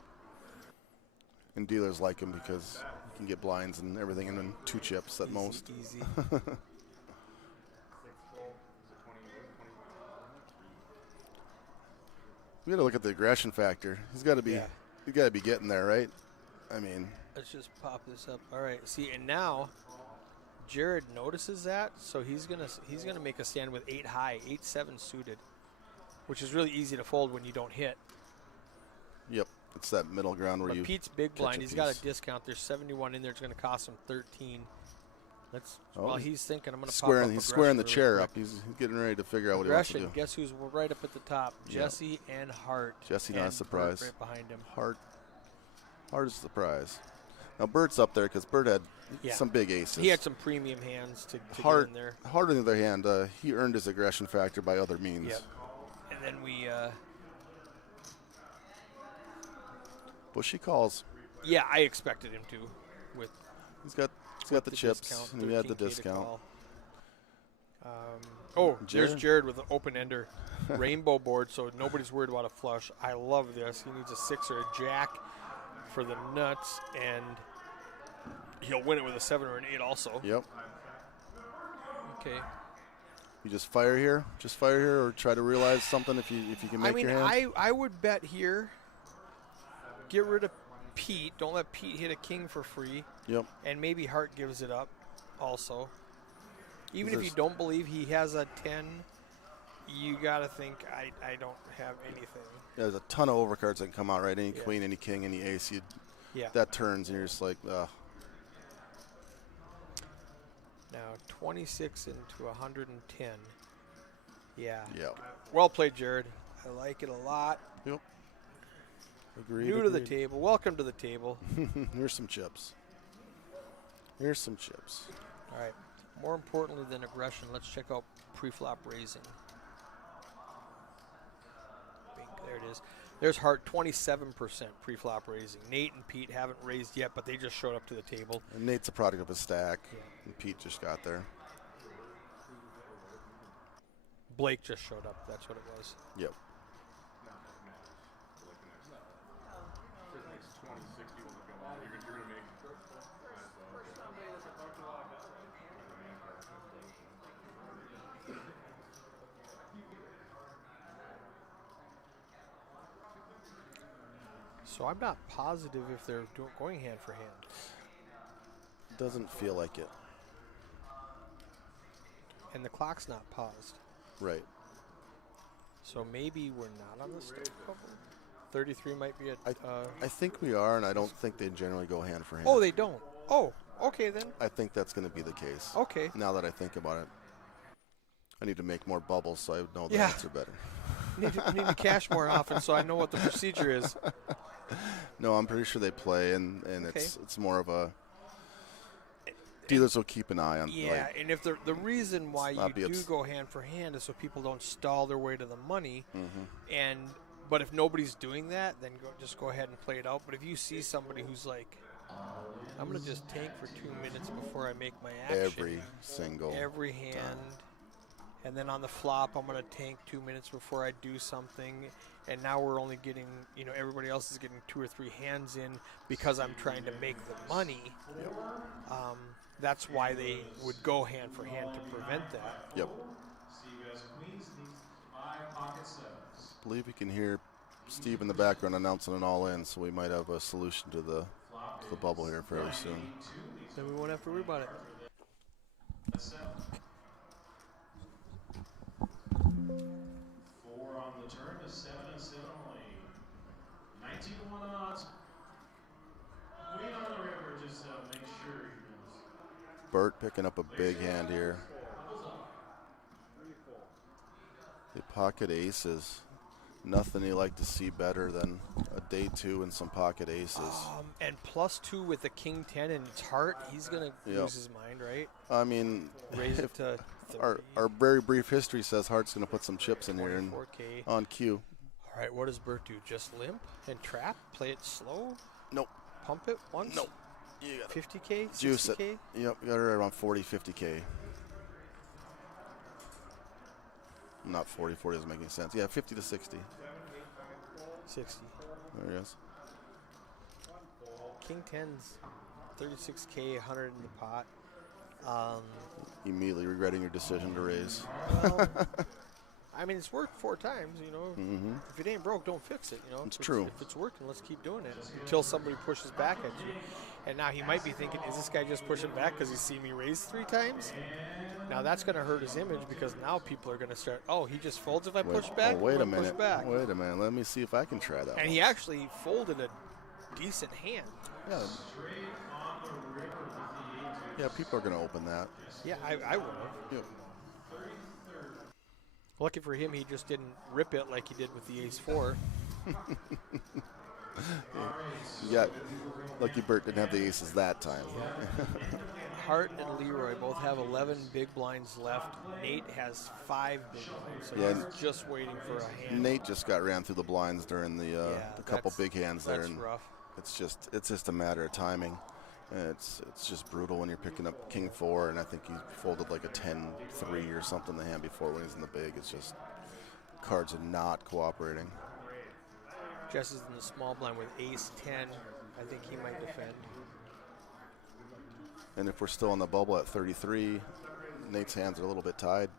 And dealers like them because you can get blinds and everything and then 2 chips at most. Easy. We got to look at the aggression factor. He's got to be. Yeah. You got to be getting there, right? I mean, Let's just pop this up. All right. See, and now Jared notices that, so he's gonna make a stand with 8 high, 8-7 suited, which is really easy to fold when you don't hit. yep. It's that middle ground where But you. Pete's big catch blind. a He's got piece. a discount. There's 71 in there. It's going to cost him 13. Let's. Oh, While he's thinking, I'm going to squaring. pop up He's squaring the aggression chair really up. He's getting ready to figure out what he wants to Aggression. do. Guess who's right up at the top? Yeah. Jesse and Hart. Jesse, not a And surprise. Bert right behind him. Hard as a surprise. Now Bert's up there because Bert had Yeah. some big aces. He had some premium hands to get Hart, in there. Hart, on the other hand, he earned his aggression factor by other means. Yep. And then we, Bushy calls. yeah, I expected him to. With He's got the chips discount, and he had the 13K to discount. call. Oh, there's Jared? Jared with an open ender rainbow board, so nobody's worried about a flush. I love this. He needs a 6 or a jack for the nuts, and he'll win it with a 7 or an 8 also. Yep. Okay. You just fire here, or try to realize something if you can make I mean, your hand. I would bet here. Get rid of Pete. Don't let Pete hit a king for free. Yep. And maybe Hart gives it up also. Even if you There's- don't believe he has a 10, you got to think, I don't have anything. There's a ton of overcards that can come out, right? Any Yeah. queen, any king, any ace. Yeah. That turns, and you're just like, ugh. Now, 26 into 110. Yeah. Yep. Well played, Jared. I like it a lot. Yep. Agreed. New to the agreed. table. Welcome to the table. Here's some chips. Here's some chips. All right. More importantly than aggression, let's check out pre-flop raising. Bing, there it is. There's Hart, 27% pre-flop raising. Nate and Pete haven't raised yet, but they just showed up to the table. And Nate's a product of his stack, Yeah. and Pete just got there. Blake just showed up. That's what it was. Yep. So I'm not positive if they're going hand for hand. Doesn't feel like it. And the clock's not paused. Right. So maybe we're not on the stove cover. 33 might be a. I think we are, and I don't think they generally go hand for hand. Oh, they don't. Oh, okay then. I think that's going to be the case. Okay. Now that I think about it. I need to make more bubbles so I know the Yeah. answer better. Need to cash more often so I know what the procedure is. No, I'm pretty sure they play, and Okay. it's more of a dealers will keep an eye on. Yeah, like, and if the reason why you not be do go hand for hand is so people don't stall their way to the money, mhm. but if nobody's doing that, then just go ahead and play it out. But if you see somebody who's like I'm going to just tank for 2 minutes before I make my action. Every single Every hand. time. And then on the flop, I'm going to tank 2 minutes before I do something. And now we're only getting, everybody else is getting 2 or 3 hands in because I'm trying to make the money. Yep. That's why they would go hand for hand to prevent that. Yep. I believe you can hear Steve in the background announcing an all-in, so we might have a solution to the bubble here fairly soon. Then we won't have to worry about it. Four on the turn to 7 and 7 only. 19-1 odds. Queen on the river, just make sure he wins. Bert picking up a big hand here. They pocket aces. Nothing you like to see better than a day 2 and some pocket aces. And +2 with the king 10 and it's heart, he's going to lose his mind, right? I mean, Raise it to 30. our very brief history says Hart's going to put some chips in here and 24K. on cue. All right, what does Bert do? Just limp and trap? Play it slow? Nope. Pump it once? Nope. You got 50K? juice 60K? it. Yep, you got it around 40, 50K. Not 40. 40 doesn't make any sense. Yeah, 50 to 60. 60. There he is. King 10's 36K, 100 in the pot. Immediately regretting your decision to raise. Well, I mean, it's worked 4 times, Mm-hmm. If it ain't broke, don't fix it, It's true. If it's working, let's keep doing it until somebody pushes back at you. And now he might be thinking, is this guy just pushing back because he's seen me raise 3 times? Now that's going to hurt his image because now people are going to start, oh, he just folds if I push back? Oh, wait a I'm gonna minute. Push back. Wait a minute. Let me see if I can try that And one. he actually folded a decent hand. Yeah. Yeah, people are going to open that. Yeah, I would have. Yep. Lucky for him, he just didn't rip it like he did with the ace-4. Yeah. Lucky Bert didn't have the aces that time. Hart and Leroy both have 11 big blinds left. Nate has 5 big blinds, so Yeah. he's just waiting for a hand. Nate just got ran through the blinds during the couple that's- big hands there, That's and rough. it's just a matter of timing. And it's just brutal when you're picking up king 4, and I think he folded like a 10-3 or something the hand before when he's in the big. It's just cards are not cooperating. Jess is in the small blind with ace-10. I think he might defend. And if we're still in the bubble at 33, Nate's hands are a little bit tied.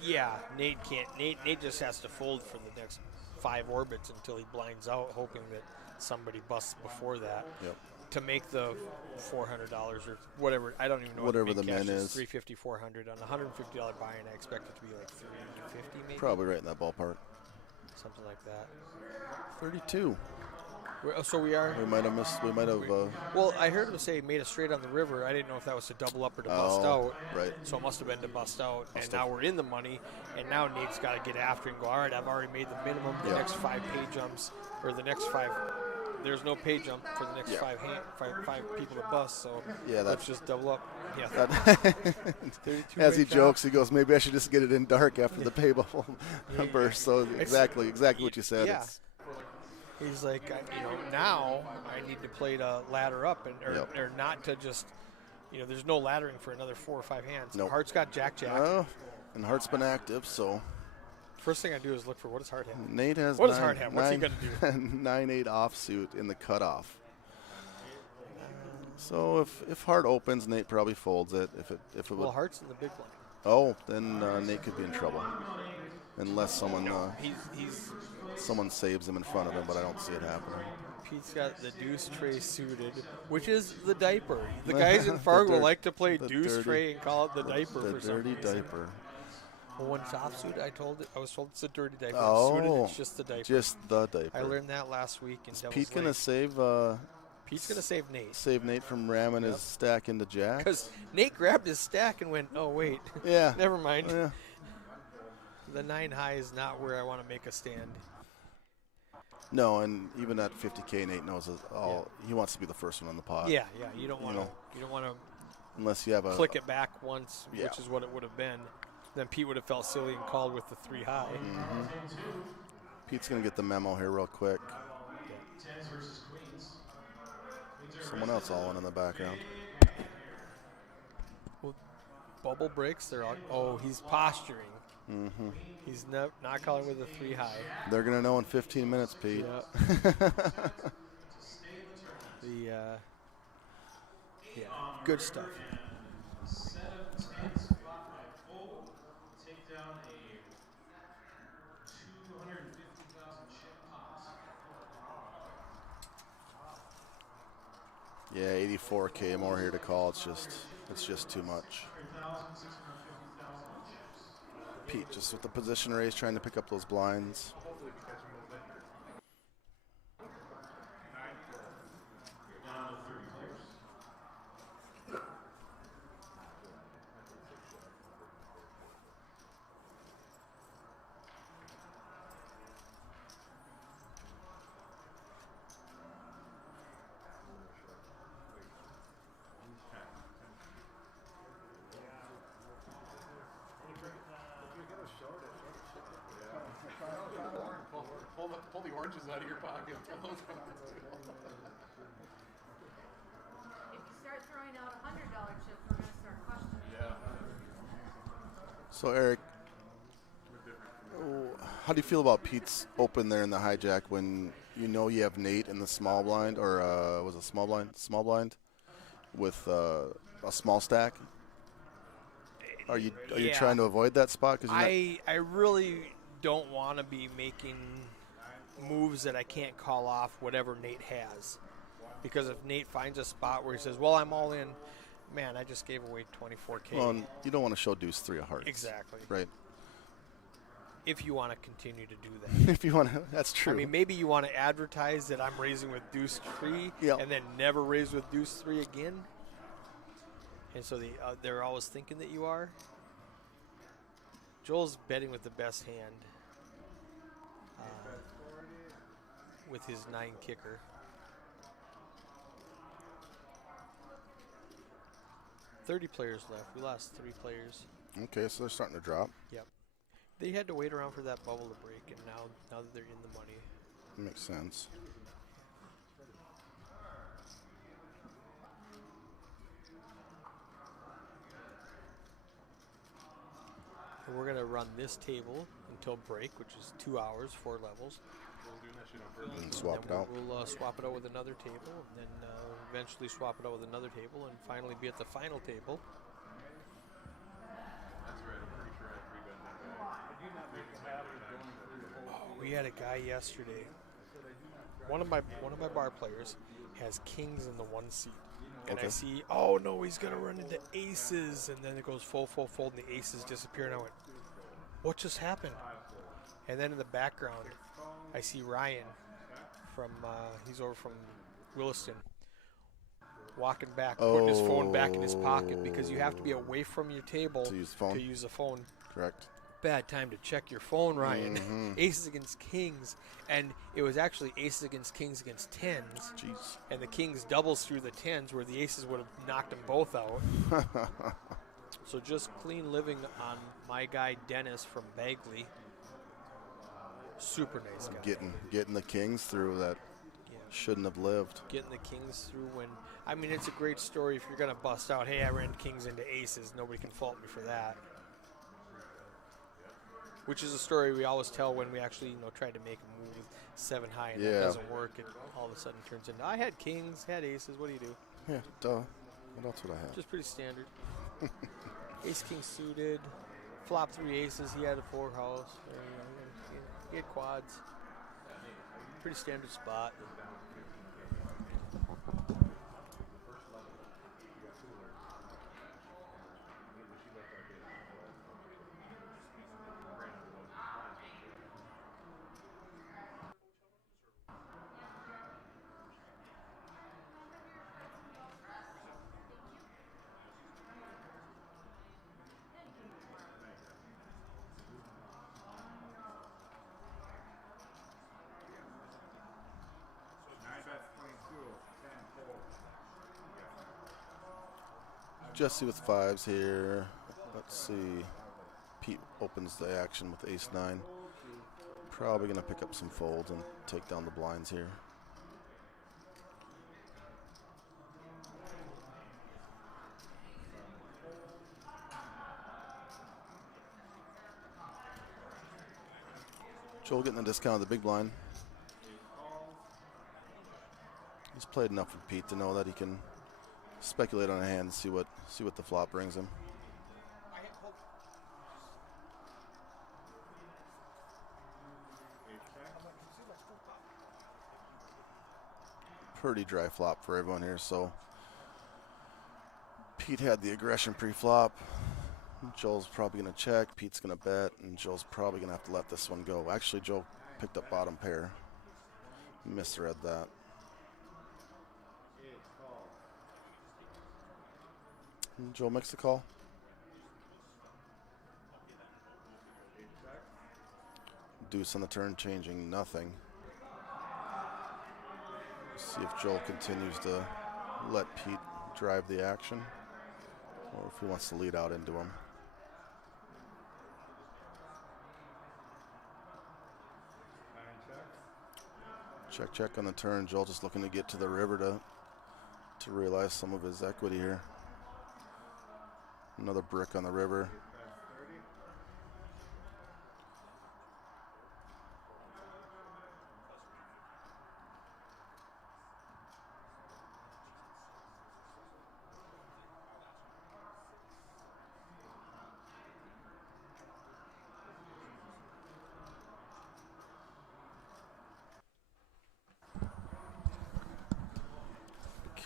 Yeah, Nate can't. Nate just has to fold for the next 5 orbits until he blinds out, hoping that somebody busts before that. Yep. To make the $400 or whatever, I don't even know Whatever what the cash min is. $350, $400 on a $150 buy-in. I expect it to be like $350 maybe, Probably right in that ballpark. something like that. 32. So we are. We might have missed. We might have. Well, I heard him say made a straight on the river. I didn't know if that was to double up or to bust out. Right. So it must have been to bust out. Must and now we're in the money. And now Nate's got to get after it and go, all right, I've already made the minimum. The Yep. next 5 pay jumps, or the next 5. There's no pay jump for the next Yeah. five people to bust. So Yeah, let's just double up. Yeah. As he great jokes, he goes, maybe I should just get it in dark after the pay bubble burst. So exactly what you said. Yeah. He's like, now I need to play to ladder up or not to just, there's no laddering for another 4 or 5 hands. Nope. Hart's got Jack. And Hart's been active, so. First thing I do is look for what does Hart have. Nate has What does Hart have? What's he gonna do? 9-8 offsuit in the cutoff. So if Hart opens, Nate probably folds it. If it Well, would. Hart's in the big blind. Oh, then Nate could be in trouble, unless someone He's someone saves him in front of him. But I don't see it happening. Pete's got the deuce tray suited, which is the diaper. The guys in Fargo like to play the deuce dirty- tray and call it the diaper The for some dirty reason. diaper. Well, when it's offsuit, I was told it's a dirty diaper. Oh, Suited, it's just the diaper. Just the diaper. I learned that last week in Devil's Pete gonna Lake. save Pete's gonna save Nate save Nate from ramming his stack into Jack. because Nate grabbed his stack and went, "Oh wait, Yeah. never mind. Yeah. The 9 high is not where I want to make a stand." No, and even at 50K, Nate knows he wants to be the first one on the pot. Yeah, you don't want to. know. You don't want to Unless you have a click it back once, Yeah. which is what it would have been. Then Pete would have felt silly and called with the 3 high. Pete's gonna get the memo here real quick. Someone else all in the background. Bubble breaks. They're all, oh, he's posturing. Mm-hmm. He's not calling with a 3 high. They're going to know in 15 minutes, Pete. Yeah. Good stuff. Set of 10 spot by pole. Take down a 250,000 chip pots. Yeah, 84K more here to call. It's just too much. 3,000, 650,000 chips. Pete just with the position raise, trying to pick up those blinds. Down to 30 players. Pull the oranges out of your pocket. If you start throwing out $100 chips, we're going to start questioning. So Eric, how do you feel about Pete's open there in the hijack when you know you have Nate in the small blind, or was it small blind? Small blind with a small stack. Are you trying to avoid that spot? Because I really don't want to be making moves that I can't call off whatever Nate has. Because if Nate finds a spot where he says, well, I'm all in, man, I just gave away 24K. well, and you don't want to show deuce 3 of hearts. Exactly. Right. If you want to continue to do that. If you want to, that's true. I mean, maybe you want to advertise that I'm raising with deuce 3 Yep. and then never raise with deuce 3 again. And so they're always thinking that you are. Joel's betting with the best hand with his 9 kicker. $30 players left. We lost 3 players. Okay, so they're starting to drop. Yep. They had to wait around for that bubble to break, and now that they're in the money. Makes sense. And we're going to run this table until break, which is 2 hours, 4 levels. And swap it then out. We'll swap it out with another table, and then eventually swap it out with another table, and finally be at the final table. We had a guy yesterday. One of my bar players has kings in the 1 seat, and I Okay. see, oh no, he's gonna run into aces, and then it goes fold, and the aces disappear, and I went, what just happened? And then in the background, I see Ryan from he's over from Williston, walking back, putting his phone back in his pocket because you have to be away from your table To use the phone? to use the phone. Correct. Bad time to check your phone, Ryan. Mhm. Aces against kings, and it was actually aces against kings against tens, Jeez. and the kings doubles through the tens where the aces would have knocked them both out. So just clean living on my guy Dennis from Bagley. Super nice guy. Getting the kings through that Yeah. shouldn't have lived. Getting the kings through when, I mean, it's a great story if you're going to bust out, hey, I ran kings into aces. Nobody can fault me for that. Which is a story we always tell when we actually, try to make a move with 7 high and Yeah. that doesn't work. It all of a sudden turns into, I had kings, had aces. What do you do? Yeah, duh. What else would I have? Just pretty standard. Ace king suited, flop 3 aces. He had a 4 house. He had quads. Pretty standard spot. Jesse with 5s here. Let's see. Pete opens the action with ace 9. Probably going to pick up some folds and take down the blinds here. Joel getting the discount of the big blind. He's played enough with Pete to know that he can speculate on a hand and see what the flop brings him. Pretty dry flop for everyone here, so Pete had the aggression pre-flop. Joel's probably going to check, Pete's going to bet, and Joel's probably going to have to let this one go. Actually, Joel picked up bottom pair. Misread that. And Joel makes the call. Deuce on the turn, changing nothing. See if Joel continues to let Pete drive the action, or if he wants to lead out into him. Check, check on the turn. Joel just looking to get to the river to realize some of his equity here. Another brick on the river.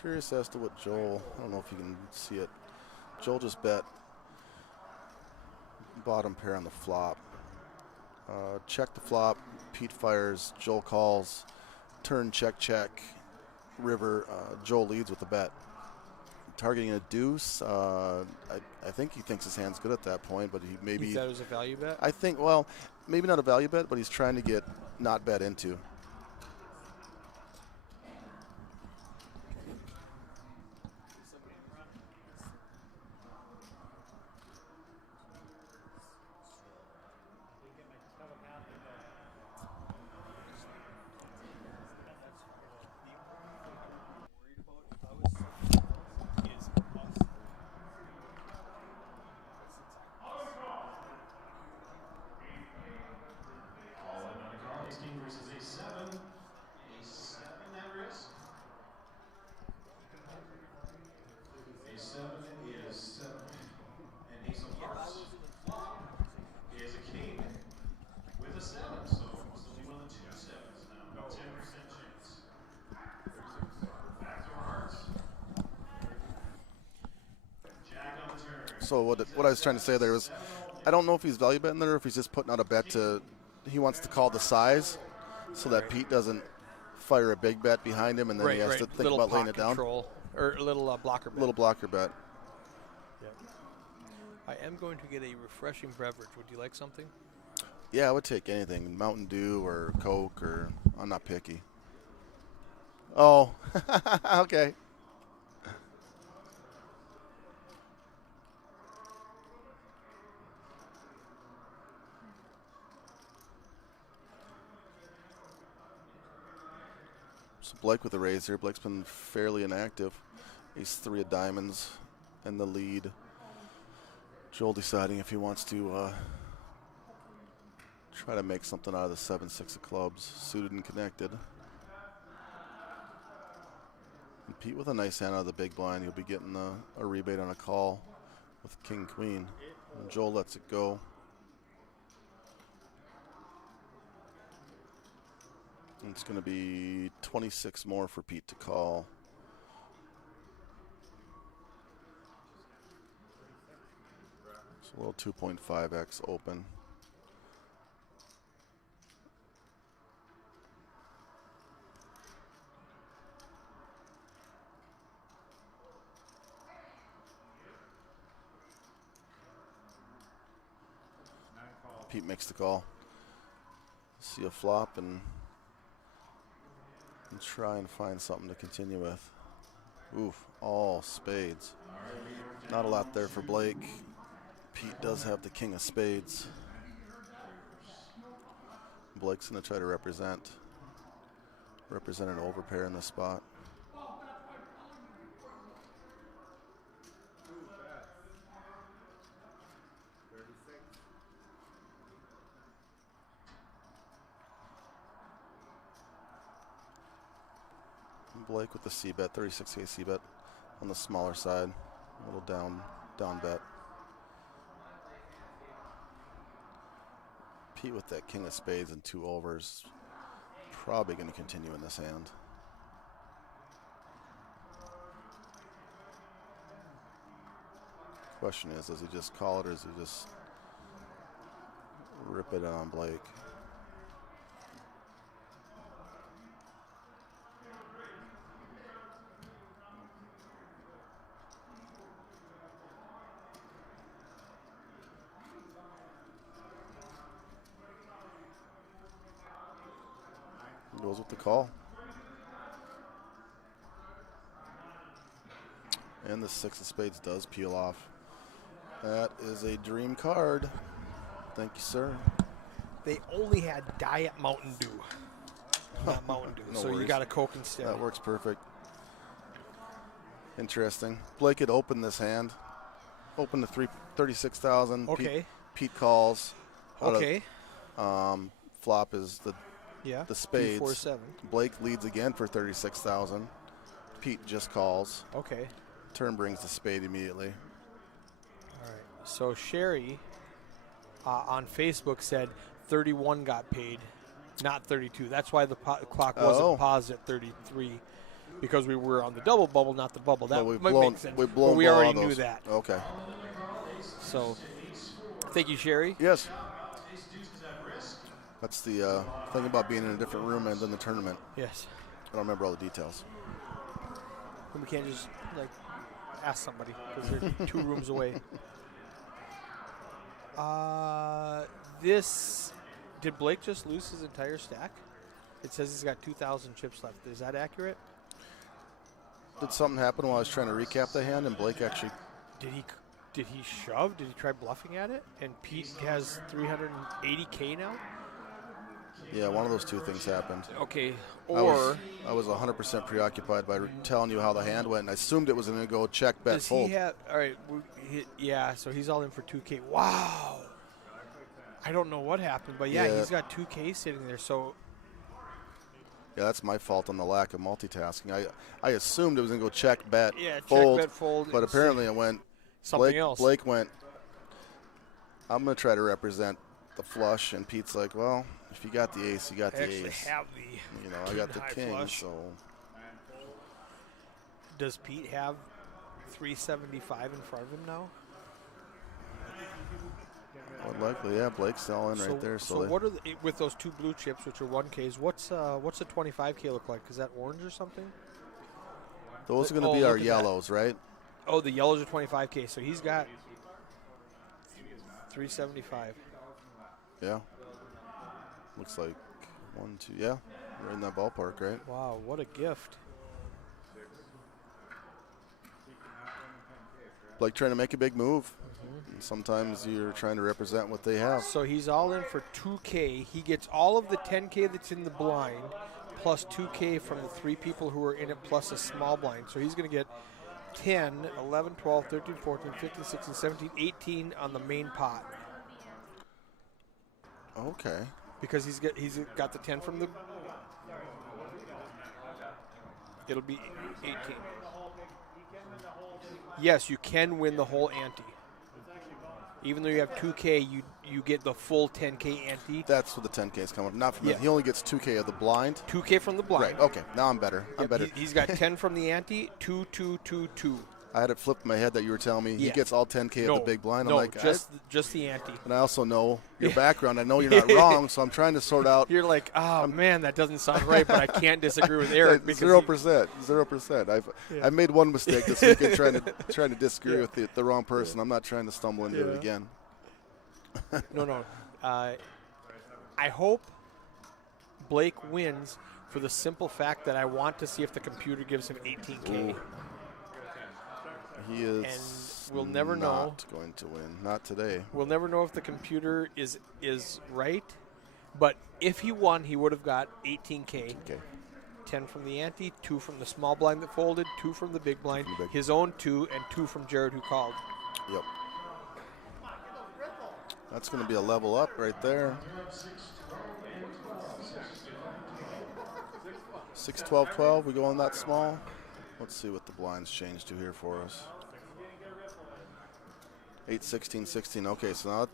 Curious as to what Joel, I don't know if you can see it. Joel just bet bottom pair on the flop. Check the flop, Pete fires, Joel calls, turn check check, river, Joel leads with the bet. Targeting a deuce, I think he thinks his hand's good at that point, but He thought it was a value bet? I think, well, maybe not a value bet, but he's trying to get not bet into. So what I was trying to say there was, I don't know if he's value betting there or if he's just putting out a bet to, he wants to call the size so that Pete doesn't fire a big bet behind him and then he has to think about laying it down. Control, or a little blocker bet. Little blocker bet. Yep. I am going to get a refreshing beverage. Would you like something? Yeah, I would take anything. Mountain Dew or Coke, or I'm not picky. Oh, okay. So Blake with the raise here. Blake's been fairly inactive. He's 3 of diamonds in the lead. Joel deciding if he wants to try to make something out of the 7-6 of clubs, suited and connected. And Pete with a nice hand out of the big blind. He'll be getting a rebate on a call with king queen. And Joel lets it go. And it's going to be 26 more for Pete to call. It's a little 2.5x open. Pete makes the call. See a flop and try and find something to continue with. Oof, all spades. Not a lot there for Blake. Pete does have the king of spades. Blake's going to try to represent an overpair in this spot. Blake with the C bet, 36K C bet on the smaller side. A little down bet. Pete with that king of spades and 2 overs. Probably going to continue in this hand. Question is, does he just call it or does he just rip it on Blake? Goes with the call. And the 6 of spades does peel off. That is a dream card. Thank you, sir. They only had Diet Mountain Dew. Not Mountain Dew. No so you worries. got a Coke instead. That works perfect. Interesting. Blake had opened this hand. Opened to 36,000. Okay. Pete calls. Okay. Flop is Yeah. the spades. 2-4-7. Blake leads again for 36,000. Pete just calls. Okay. Turn brings the spade immediately. All right. So Sherry on Facebook said 31 got paid, not 32. That's why the clock wasn't paused at 33, because we were on the double bubble, not the bubble. That we've might blown, make sense. we've But blown we all already those. knew that. Okay. So thank you, Sherry. Yes. That's the thing about being in a different room and than the tournament. Yes. I don't remember all the details. And we can't just ask somebody because they're 2 rooms away. Did Blake just lose his entire stack? It says he's got 2,000 chips left. Is that accurate? Did something happen while I was trying to recap the hand and Blake actually... Did he shove? Did he try bluffing at it? And Pete has 380K now? Yeah, one of those 2 things happened. Okay. I was 100% preoccupied by telling you how the hand went, and I assumed it was going to go check, bet, does fold. he have... All right. Yeah, so he's all in for 2K. Wow. I don't know what happened, but yeah, he's got 2K sitting there. So Yeah, that's my fault on the lack of multitasking. I assumed it was going to go check, bet, fold, check, bet, fold. But apparently it went something else. Blake went, I'm going to try to represent the flush, and Pete's like, well, if you got the ace, you got the actually ace. have the I got the high king, flush. so... Does Pete have 375 in front of him now? Well, likely, yeah. Blake's all in right there. So what are with those 2 blue chips, which are 1Ks? What's the 25K look like? Is that orange or something? those are going to be our yellows, right? Oh, the yellows are 25K. So he's got 375. Yeah. Looks like 1, 2. Yeah, we're in that ballpark, right? Wow, what a gift! Blake trying to make a big move. And sometimes you're trying to represent what they have. So he's all in for 2K. He gets all of the 10K that's in the blind, plus 2K from the 3 people who are in it, plus a small blind. So he's going to get 10, 11, 12, 13, 14, 15, 16, 17, 18 on the main pot. Okay. Because he's got the 10 from the... It'll be 18. Yes, you can win the whole ante. Even though you have 2K, you get the full 10K ante. That's what the 10K is coming up. Not from He only gets 2K of the blind. 2K from the blind. Right. Okay. Now I'm better. I'm better. He's got 10 from the ante, 2, 2, 2, 2. I had it flipped in my head that you were telling me he gets all 10K of the big blind. No, I'm like, just the ante. And I also know your background. I know you're not wrong, so I'm trying to sort out. You're like, oh man, that doesn't sound right, but I can't disagree with Eric because 0%. I've made one mistake this weekend trying to disagree with the wrong person. I'm not trying to stumble into it again. No. I hope Blake wins for the simple fact that I want to see if the computer gives him 18K. Ooh. He is and we'll never not going to win. Not today. We'll never know if the computer is right, but if he won, he would have got 18K. Okay. 10 from the ante, 2 from the small blind that folded, 2 from the big blind, his own 2, and 2 from Jared who called. Yep. That's going to be a level up right there. 6, 12, 12. We go on that small. Let's see what the blinds changed to here for us. 8, 16, 16. Okay, so now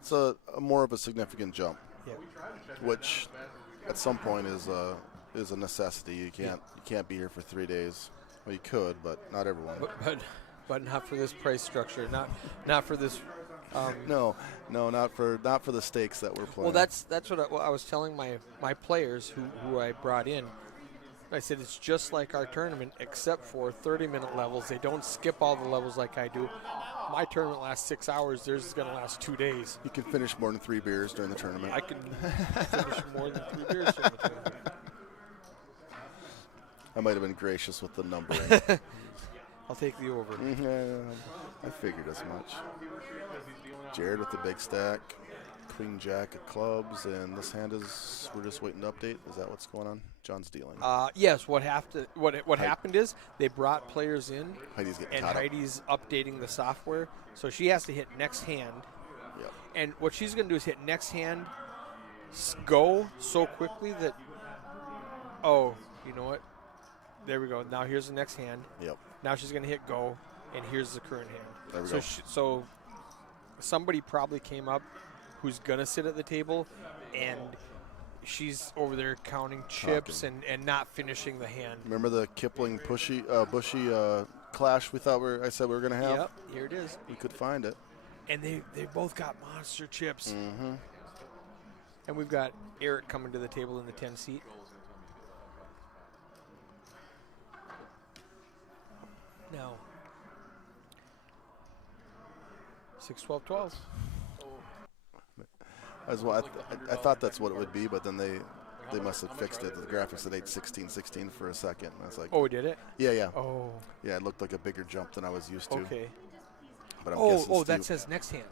it's a more of a significant jump, Yeah. which at some point is a necessity. You can't be here for 3 days. Well, you could, but not everyone. But not for this price structure. Not for this. No, not for the stakes that we're playing. Well, that's what I was telling my players who I brought in. I said it's just like our tournament, except for 30-minute levels. They don't skip all the levels like I do. My tournament lasts 6 hours. Theirs is going to last 2 days. You can finish more than 3 beers during the tournament. I can finish more than 3 beers during the tournament. I might have been gracious with the numbering. I'll take the over. I figured as much. Jared with the big stack. Queen Jack of clubs, and this hand is, we're just waiting to update. Is that what's going on? John's dealing. Yes, what happened is they brought players in, Heidi's getting and caught up. Heidi's updating the software, so she has to hit next hand. Yep. And what she's going to do is hit next hand, go so quickly that, oh, you know what? There we go. Now here's the next hand. Yep. Now she's going to hit go, and here's the current hand. There we go. So somebody probably came up who's going to sit at the table, and she's over there counting chips and not finishing the hand. Remember the Kipling Bushy clash I said we were going to have? Yep, here it is. We could find it. And they both got monster chips. Mm-hmm. And we've got Eric coming to the table in the 10 seat. Now, 6, 12, 12. I thought that's what it would be, but then they must have fixed it. The graphics at 8, 16, 16 for a second. I was like, Oh, did it? yeah. Oh, Yeah, it looked like a bigger jump than I was used to. okay. But I'm guessing That Steve- says next hand.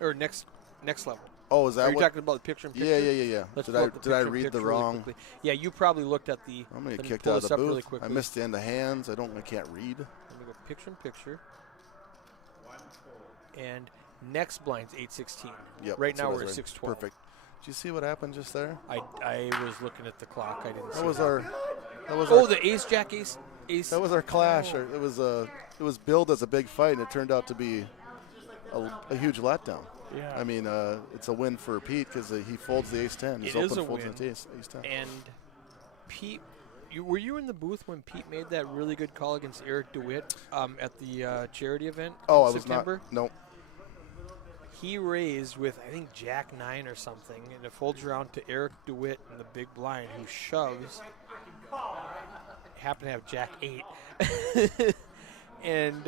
Or next level. Oh, is that Are you what? talking about the picture in picture? Yeah. Let's Did pull I up the did I picture in read the picture really wrong? quickly. Yeah, you probably looked at the. I'm gonna let get me kicked pull out of this the up really booth. quickly. I missed the end of hands. I can't read. Let me go picture in picture. And next blind's 8-16. Yep. Right that's now what I we're at was 6-12. reading. Perfect. Did you see what happened just there? I was looking at the clock. I didn't see That was it. our. The ace jack ace. That was our clash. It was billed as a big fight, and it turned out to be a huge letdown. Yeah. I mean, it's a win for Pete because he folds the ace-10. His It is open a folds win. the ace-10. And Pete, were you in the booth when Pete made that really good call against Eric DeWitt at the charity event Oh, I in was September? not. Nope. He raised with, I think, Jack 9 or something, and it folds around to Eric DeWitt in the big blind, who shoves. Happened to have Jack 8. And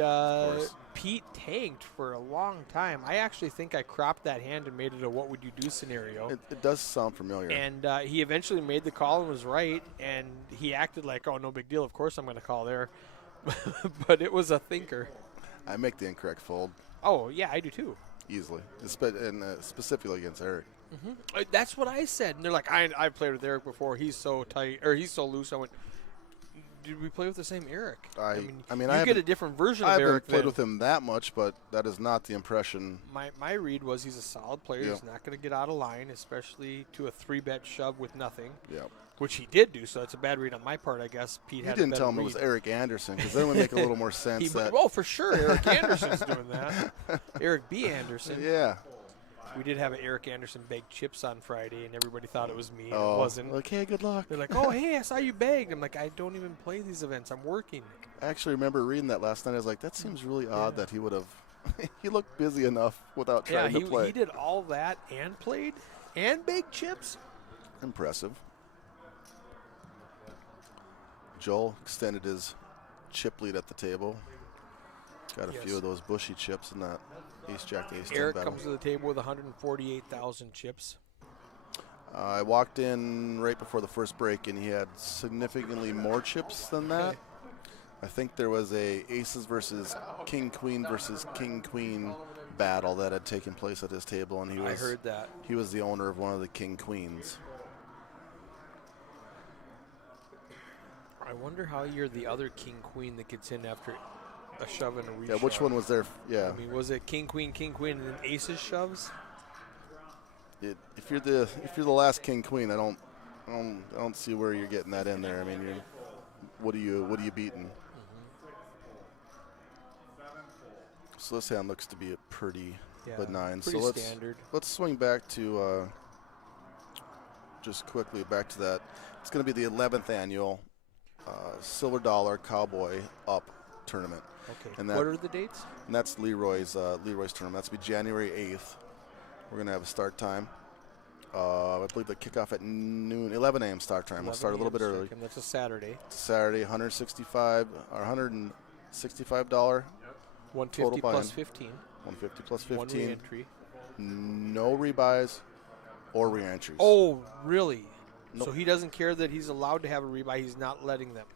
Pete tanked for a long time. I actually think I cropped that hand and made it a what would you do scenario. It does sound familiar. And he eventually made the call and was right, and he acted like, oh, no big deal. Of course I'm going to call there. But it was a thinker. I make the incorrect fold Oh, yeah, I do too. easily, and specifically against Eric. That's what I said. And they're like, I've played with Eric before. He's so tight, or he's so loose. I went, did we play with the same Eric? I mean, you I get a haven't- different version I of haven't Eric. played than- with him that much, but that is not the impression. My read was he's a solid player. Yeah. He's not going to get out of line, especially to a 3-bet shove with nothing, Yeah. which he did do. So it's a bad read on my part, I guess. Pete You had didn't a better tell him it read. was Eric Anderson, because then it would make a little more sense. Oh, for sure, Eric Anderson's doing that. Eric B. Anderson. Yeah. We did have an Eric Anderson bag chips on Friday, and everybody thought it was me, and Oh, it wasn't. Okay, good luck. They're like, oh, hey, I saw you bagged. I'm like, I don't even play these events. I'm working. I actually remember reading that last night. I was like, that seems really odd that he would have. He looked busy enough without trying to play. He did all that and played and baked chips. Impressive. Joel extended his chip lead at the table. Got a Yes. few of those bushy chips in that ace-jack, ace-10 Eric battle. comes to the table with 148,000 chips. I walked in right before the first break, and he had significantly more chips than that. Okay. I think there was a aces versus king-queen versus king-queen battle that had taken place at his table, and I heard that. he was the owner of one of the king-queens. I wonder how you're the other king queen that gets in after a shove and a reshove. Yeah, which one was there? Yeah, I mean, was it king queen, and then aces shoves? if you're the last king-queen, I'm I don't see where you're getting that in there. I mean, what are you beating? So this hand looks to be a pretty benign. Pretty So standard. let's swing back to just quickly back to that. It's going to be the 11th annual Silver Dollar Cowboy Up tournament. Okay. And What are the dates? And that's Leroy's tournament. That's be January 8th. We're going to have a start time. I believe they kick off at noon, 11 a.m. start time. We'll start a little bit early. That's a Saturday. It's Saturday, $165 total 150 plus buy-in. 15. 150 plus One 15. re-entry. No rebuys or re-entries. Oh, really? Nope. So he doesn't care that he's allowed to have a rebuy. He's not letting them.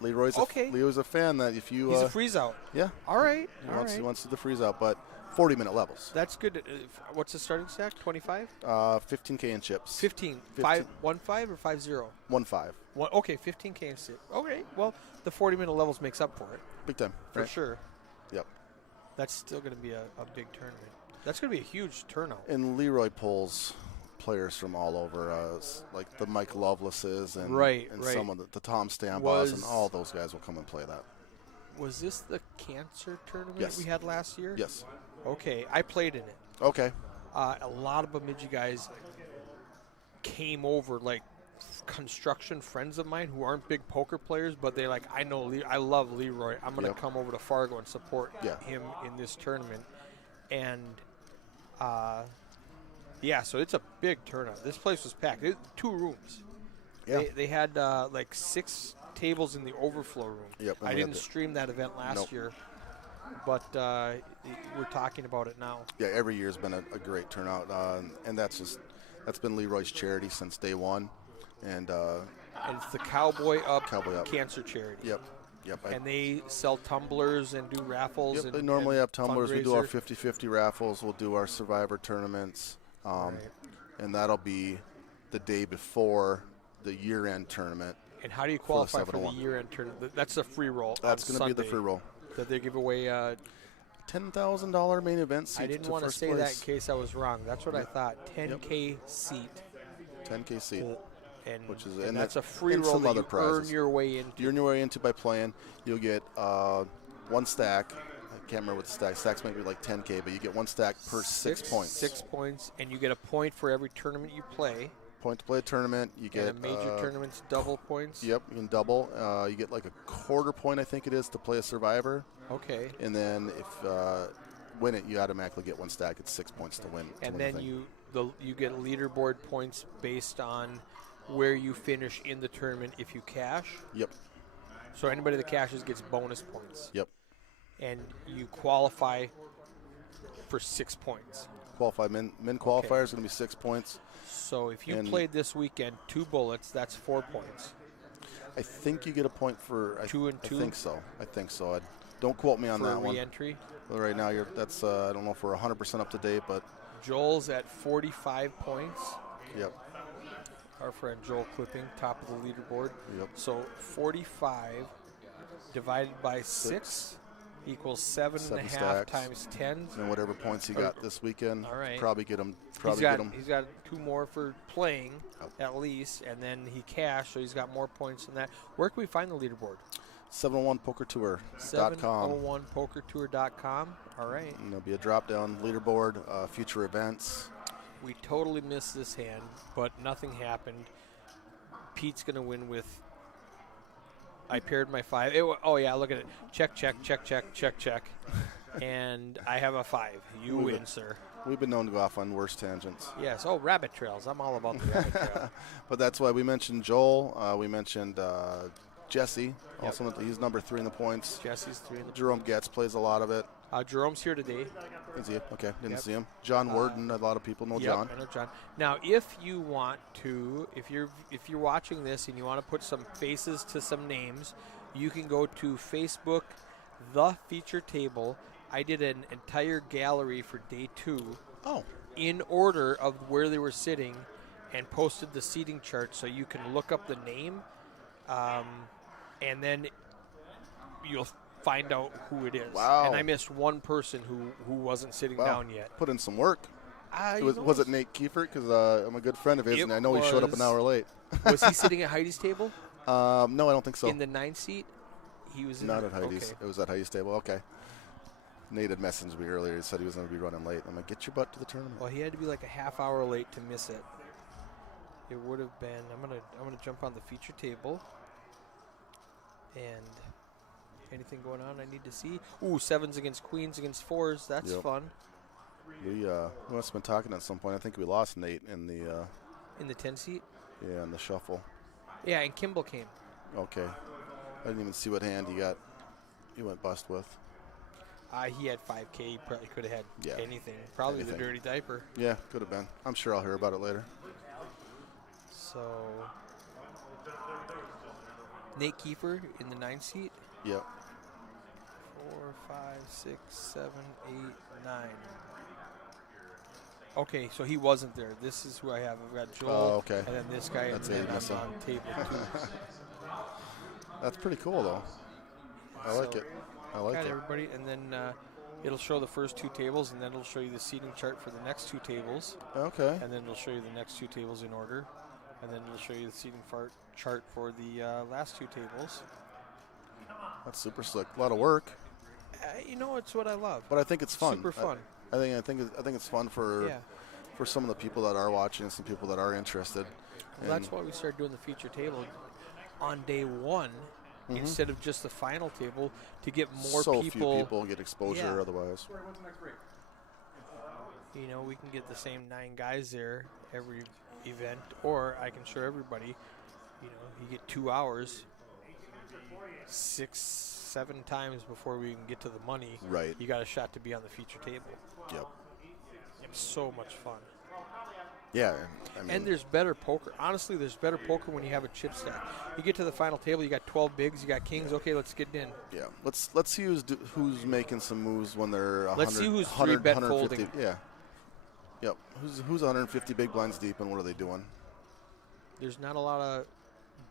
Leroy's a fan that if you He's a freeze out. yeah, All right. he wants to the freeze out, but 40-minute levels. That's good. What's the starting stack? 25? 15K in chips. 15. 15. 5-1-5 or 5-0? 1-5. Okay, 15K in chips. Okay, well, the 40-minute levels makes up for it. Big time. For right? sure. Yep. That's still going to be a big tournament. That's going to be a huge turnout. And Leroy pulls players from all over, like the Mike Lovelaces and some of the Tom Stambos, and all those guys will come and play that. Was this the cancer tournament Yes. we had last year? Yes. Okay, I played in it. Okay. A lot of Bemidji guys came over, like construction friends of mine who aren't big poker players, but they like, I love Leroy. I'm going to come over to Fargo and support him in this tournament. And, so it's a big turnout. This place was packed. 2 rooms. Yeah. They had like 6 tables in the overflow room. Yep, and I we had didn't the- stream that event last year, but we're talking about it now. Yeah, every year's been a great turnout, and that's been Leroy's charity since day one, and And it's the Cowboy Up Cancer Charity. Yep. And they sell tumblers and do raffles. Yep, And, they normally and have tumblers. We do our fundraiser. 50-50 raffles. We'll do our Survivor tournaments, and that'll be the day before the year-end tournament. And how do you qualify for the 701. year-end tournament? That's a free roll. That's going to be the free roll. That they give away. $10,000 main event seats. I didn't want to say that in case I was wrong. That's what I thought. 10K seat. 10K seat. And that's a free and roll some that other you prizes. earn your way into. You earn your way into by playing. You'll get 1 stack. I can't remember what the stack. Stacks might be like 10K, but you get 1 stack per 6 points. 6 points, and you get a point for every tournament you play. Point to play a tournament. You get and a major tournament's double points. Yep, you can double. You get like a quarter point, I think it is, to play a Survivor. Okay. And then if win it, you automatically get 1 stack. It's 6 points to win. And then you get leaderboard points based on where you finish in the tournament if you cash. Yep. So anybody that cashes gets bonus points. Yep. And you qualify for 6 points. Qualify men qualifier is going to be 6 points. So if you played this weekend 2 bullets, that's 4 points. I think you get a point for 2 and 2. I think so. Don't quote me on that one. Re-entry. Well, right now, that's I don't know if we're 100% up to date, but Joel's at 45 points. Yep. Our friend Joel Clipping, top of the leaderboard. Yep. So 45 divided by 6 equals 7.5 stacks. times 10. And whatever points he got this weekend, All right. probably get him. He's got 2 more for playing at least, and then he cashed, so he's got more points than that. Where can we find the leaderboard? 701pokertour.com. 701pokertour.com. All right. And there'll be a drop-down leaderboard, future events. We totally missed this hand, but nothing happened. Pete's going to win with. I paired my 5. Look at it. Check. And I have a 5. You win, sir. We've been known to go off on worse tangents. Yes. Oh, rabbit trails. I'm all about the rabbit trail. But that's why we mentioned Joel. We mentioned Jesse. Also, he's number 3 in the points. Jesse's 3 in the Jerome Getz plays a lot of it. Jerome's here today. Is he? Okay, didn't see him. John Worden, a lot of people know John. I know John. Now, if you want to, if you're watching this and you want to put some faces to some names, you can go to Facebook, The Feature Table. I did an entire gallery for day 2. Oh. In order of where they were sitting, and posted the seating chart so you can look up the name, and then you'll find out who it is. Wow. And I missed one person who wasn't sitting down yet. Put in some work. Was it Nate Kiefer? Because I'm a good friend of his, It and I know he showed up an was- hour late. Was he sitting at Heidi's table No, I don't think so. in the 9 seat? He was Not in at Heidi's. Okay. It was at Heidi's table. Okay. Nate had messaged me earlier. He said he was going to be running late. I'm like, get your butt to the tournament. Well, he had to be like a half hour late to miss it. It would have been. I'm gonna jump on the feature table. And anything going on I need to see? Ooh, 7s against queens against 4s. That's Yep. fun. We must have been talking at some point. I think we lost Nate in the In the 10 seat. in the shuffle. Yeah, and Kimball came. Okay. I didn't even see what hand he got. He went bust with. He had 5K. He probably could have had Yeah, anything. Probably anything. the dirty diaper. Yeah, could have been. I'm sure I'll hear about it later. So Nate Kiefer in the 9 seat. Yep. 4, 5, 6, 7, 8, 9. Okay, so he wasn't there. This is who I have. I've got Joel. Oh, okay. And then this guy, That's and it, then I'm missing. on table 2. That's pretty cool, though. I like So, it. I like got it. everybody, and then it'll show the first 2 tables, and then it'll show you the seating chart for the next 2 tables, Okay. and then it'll show you the next 2 tables in order, and then it'll show you the seating chart for the last 2 tables. That's super slick. A lot of work, You know, it's what I love. but I think it's fun. Super fun. I think it's fun for Yeah. for some of the people that are watching and some people that are interested. Well, that's why we started doing the feature table on day 1 instead of just the final table to get more so people. few people get exposure Yeah. otherwise. You know, we can get the same 9 guys there every event, or I can show everybody. You know, you get 2 hours, 6, 7 times before we even get to the money. Right. You got a shot to be on the feature table. Yep. It's so much fun. Yeah. I mean, And there's better poker. Honestly, there's better poker when you have a chip stack. You get to the final table, you got 12 bigs, you got kings. Okay, let's get in. yeah. Let's see who's making some moves when they're 100, Let's see who's 100, 3-bet 150. folding. Yeah. Yep. Who's 150 big blinds deep and what are they doing? There's not a lot of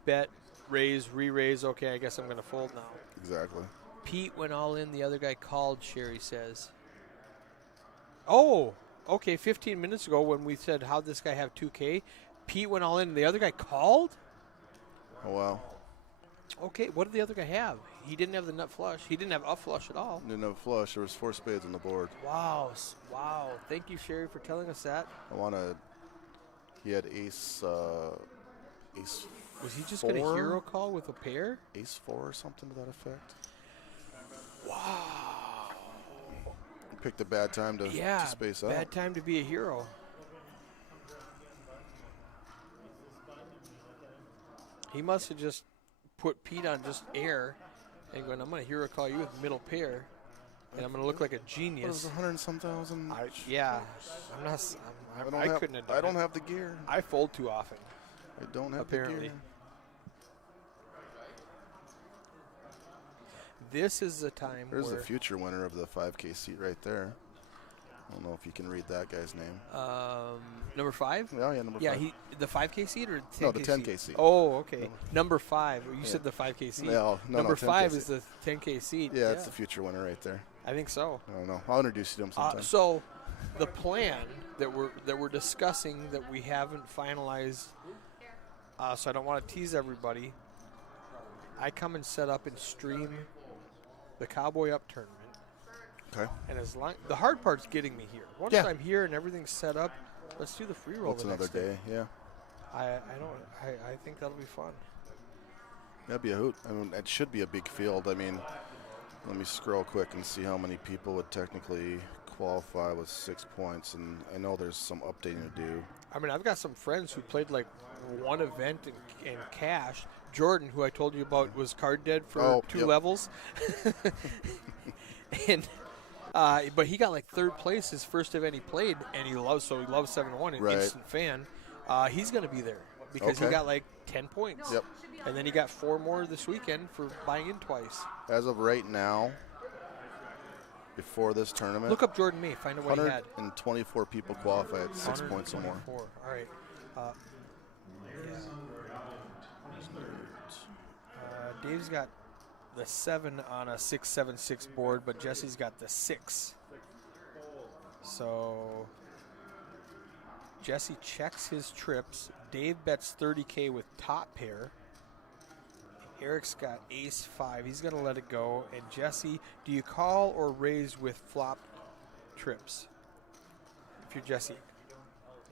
bet, raise, re-raise. Okay, I guess I'm going to fold now. Exactly. Pete went all in. The other guy called, Sherry says. Oh, okay, 15 minutes ago when we said, how'd this guy have 2K? Pete went all in, and the other guy called? Oh wow. Okay, what did the other guy have? He didn't have the nut flush. He didn't have a flush at all. Didn't have a flush. There was 4 spades on the board. Wow, wow. Thank you, Sherry, for telling us that. He had ace. Ace. Was he just going to 4? hero call with a pair? Ace 4 or something to that effect. Wow. He picked a bad time to Yeah, space out. bad time to be a hero. He must have just put Pete on just air and going, I'm going to hero call you with middle pair, and I'm going to look like a What was genius. 100 and some thousand? Yeah, I'm not. I couldn't have done I don't it. have the gear. I fold too often. I don't have Apparently. the gear. This is the time There's where the future winner of the 5K seat right there. I don't know if you can read that guy's name. number 5. Yeah, number 5. Yeah, the 5K seat or 10K No, the 10K seat. Oh, okay. Number 5. You said the 5K seat. No, Number 10K 5 seat. is the 10K seat. Yeah, it's the future winner right there. I think so. I don't know. I'll introduce you to him sometime. So, the plan that we're discussing that we haven't finalized, so I don't want to tease everybody. I come and set up and stream the Cowboy Up tournament, Okay. and as long the hard part's getting me here. Once Yeah. I'm here and everything's set up, let's do the free roll. That's the another next day. Yeah. I think that'll be fun. That'd be a hoot. I mean, it should be a big field. I mean, let me scroll quick and see how many people would technically qualify with 6 points. And I know there's some updating to do. I mean, I've got some friends who played like one event and cashed. Jordan, who I told you about, was card dead for 2 yep. levels. And but he got like 3rd place his first event he played, and he loves 7-1, an Right. instant fan. He's going to be there because he Okay. got like 10 points. Yep. And then he got 4 more this weekend for buying in twice. As of right now, before this tournament, Look up Jordan May, find out what he had. 124 people qualify at 6 points or more. 124. All right. Dave's got the 7 on a 6-7-6 board, but Jesse's got the 6. So Jesse checks his trips. Dave bets 30K with top pair. Eric's got ace 5. He's going to let it go. And Jesse, do you call or raise with flop trips? If you're Jesse.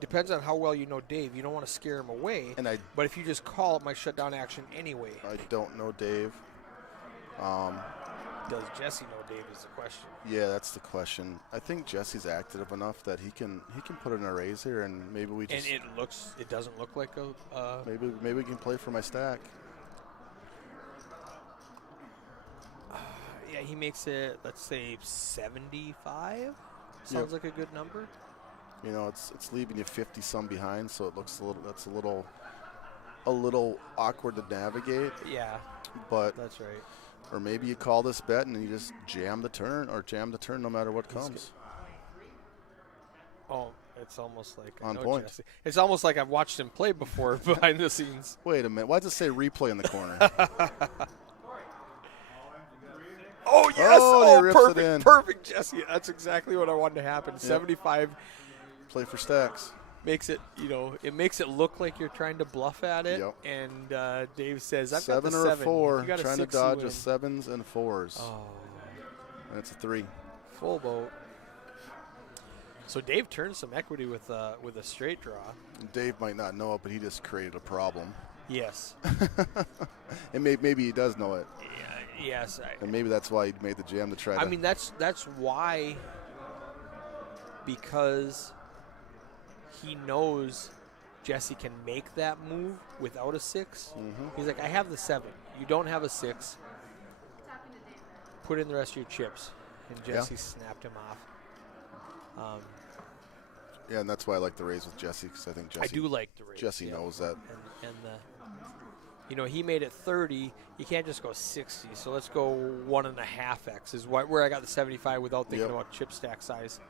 Depends on how well you know Dave. You don't want to scare him away. But if you just call, it might shut down action anyway. I don't know Dave. Does Jesse know Dave is the question. Yeah, that's the question. I think Jesse's active enough that he can put in a raise here, and maybe we just. And it doesn't look like a. Maybe we can play for my stack. Yeah, he makes it. Let's say 75. Sounds like a good number. You know, it's leaving you 50 some behind, so it looks a little awkward to navigate. Yeah, but that's right. Or maybe you call this bet and you just jam the turn no matter what comes. Oh, it's almost like on point. Jesse. It's almost like I've watched him play before behind the scenes. Wait a minute. Why does it say replay in the corner? Oh, yes. Oh, he rips perfect. it in. Perfect, Jesse. That's exactly what I wanted to happen. Yep. 75. Play for stacks. Makes it, it makes it look like you're trying to bluff at it. Yep. And Dave says, I've 7 got the or 7. a 4. You got Trying a to dodge a 7s and 4s. Oh. And it's a 3. Full boat. So Dave turned some equity with a straight draw. Dave might not know it, but he just created a problem. Yes. And maybe he does know it. Yes. And maybe that's why he made the jam to try to. I mean, that's why, because he knows Jesse can make that move without a 6. Mm-hmm. He's like, I have the 7. You don't have a 6. Put in the rest of your chips. And Jesse snapped him off. Yeah, and that's why I like the raise with Jesse, because I think Jesse. I do like the raise. Jesse knows that. And he made it 30. You can't just go 60. So let's go 1.5x is where I got the 75 without thinking about chip stack size.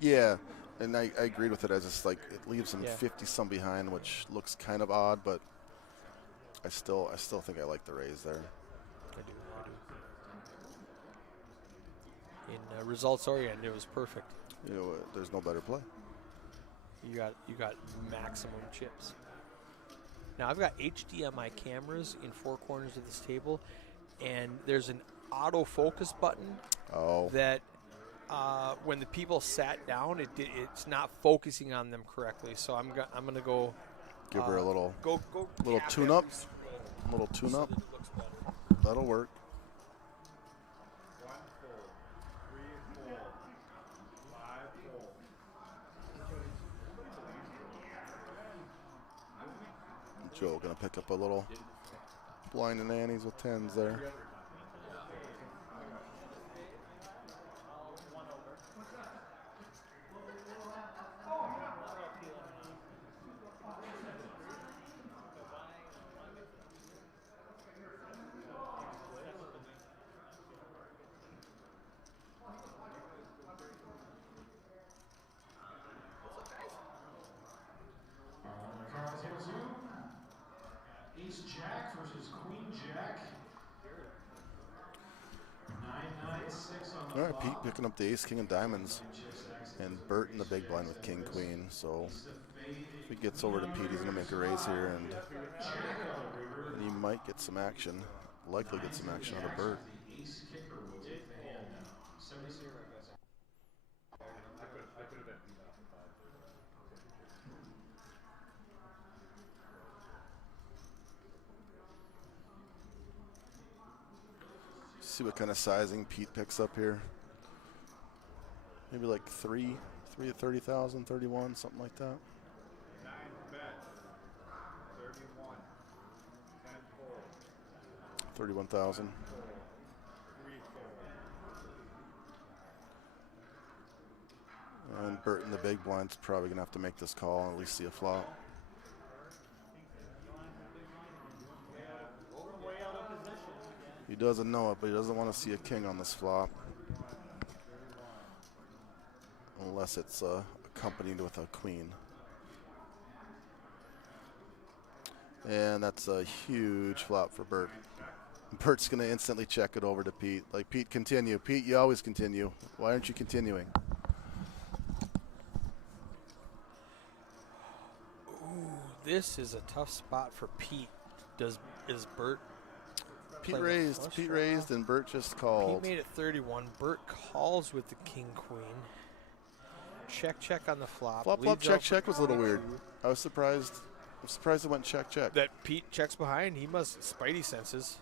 Yeah, and I agreed with it. As just like it leaves him 50 some behind, which looks kind of odd, but I still think I like the raise there. I do. In results oriented, it was perfect. There's no better play. You got maximum chips. Now I've got HDMI cameras in 4 corners of this table, and there's an autofocus button that when the people sat down, it's not focusing on them correctly. So I'm gonna go give her a little little tune up, That'll work. Joe going to pick up a little blind and Annie's with 10s there. Ace Jack versus Queen Jack. 9-9-6 on the All right, Pete picking up the ace, king, and diamonds. And Bert in the big blind with king, queen. So if he gets over to Pete, he's going to make a raise here. And he might get some action. Likely get some action out of Bert. See what kind of sizing Pete picks up here. Maybe like 3 at 30,000, 31, something like that. 9 bets, 31, 10 fold. 31,000. 3 fold. And Bert in the big blind's probably going to have to make this call and at least see a flop. He doesn't know it, but he doesn't want to see a king on this flop. Unless it's accompanied with a queen. And that's a huge flop for Bert. Bert's going to instantly check it over to Pete. Like, Pete, continue. Pete, you always continue. Why aren't you continuing? This is a tough spot for Pete. Is Bert Pete play with raised. flush Pete draw? raised, and Bert just Pete called. made it 31. Bert calls with the king queen. Check on the flop. Flop, Leads check, out for check was a little weird. 22. I was surprised. I'm surprised it went check. That Pete checks behind. He must spidey senses.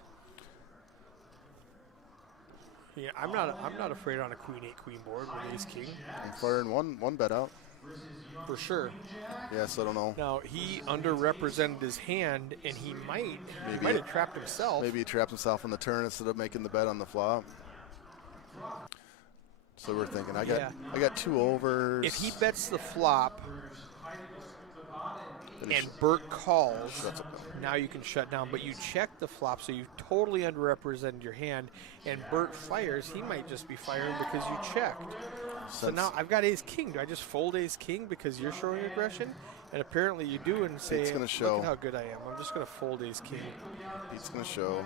Yeah, I'm not afraid on a queen 8 queen board with ace king I'm firing one bet out. for sure. Yes, I don't know. Now he underrepresented his hand, and he might have trapped himself. Maybe he trapped himself on the turn instead of making the bet on the flop. So we're thinking, I got 2 overs. If he bets the flop then he and sh- Bert calls, shuts it down. now you can shut down. But you check the flop, so you totally underrepresented your hand. And Bert fires, he might just be firing because you checked. So Since- now I've got ace king. Do I just fold ace king because you're showing aggression? And apparently you do, and say, Pete's gonna look show. at how good I am. I'm just going to fold ace king. Pete's going to show.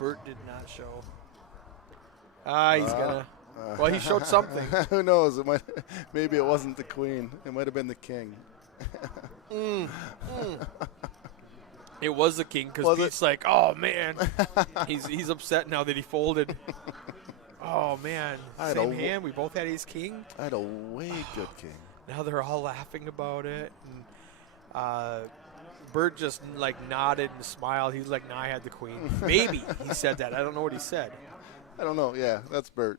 Bert did not show. He's gonna. Well, he showed something. Who knows? Maybe it wasn't the queen. It might have been the king. It was the king because Was it? Pete's like, oh man, he's upset now that he folded. Oh man, I had same a- hand. We both had ace king. I had a way good king. Now they're all laughing about it. And Bert just like nodded and smiled. He's like, nah, I had the queen. Maybe he said that. I don't know what he said. I don't know. Yeah, that's Bert.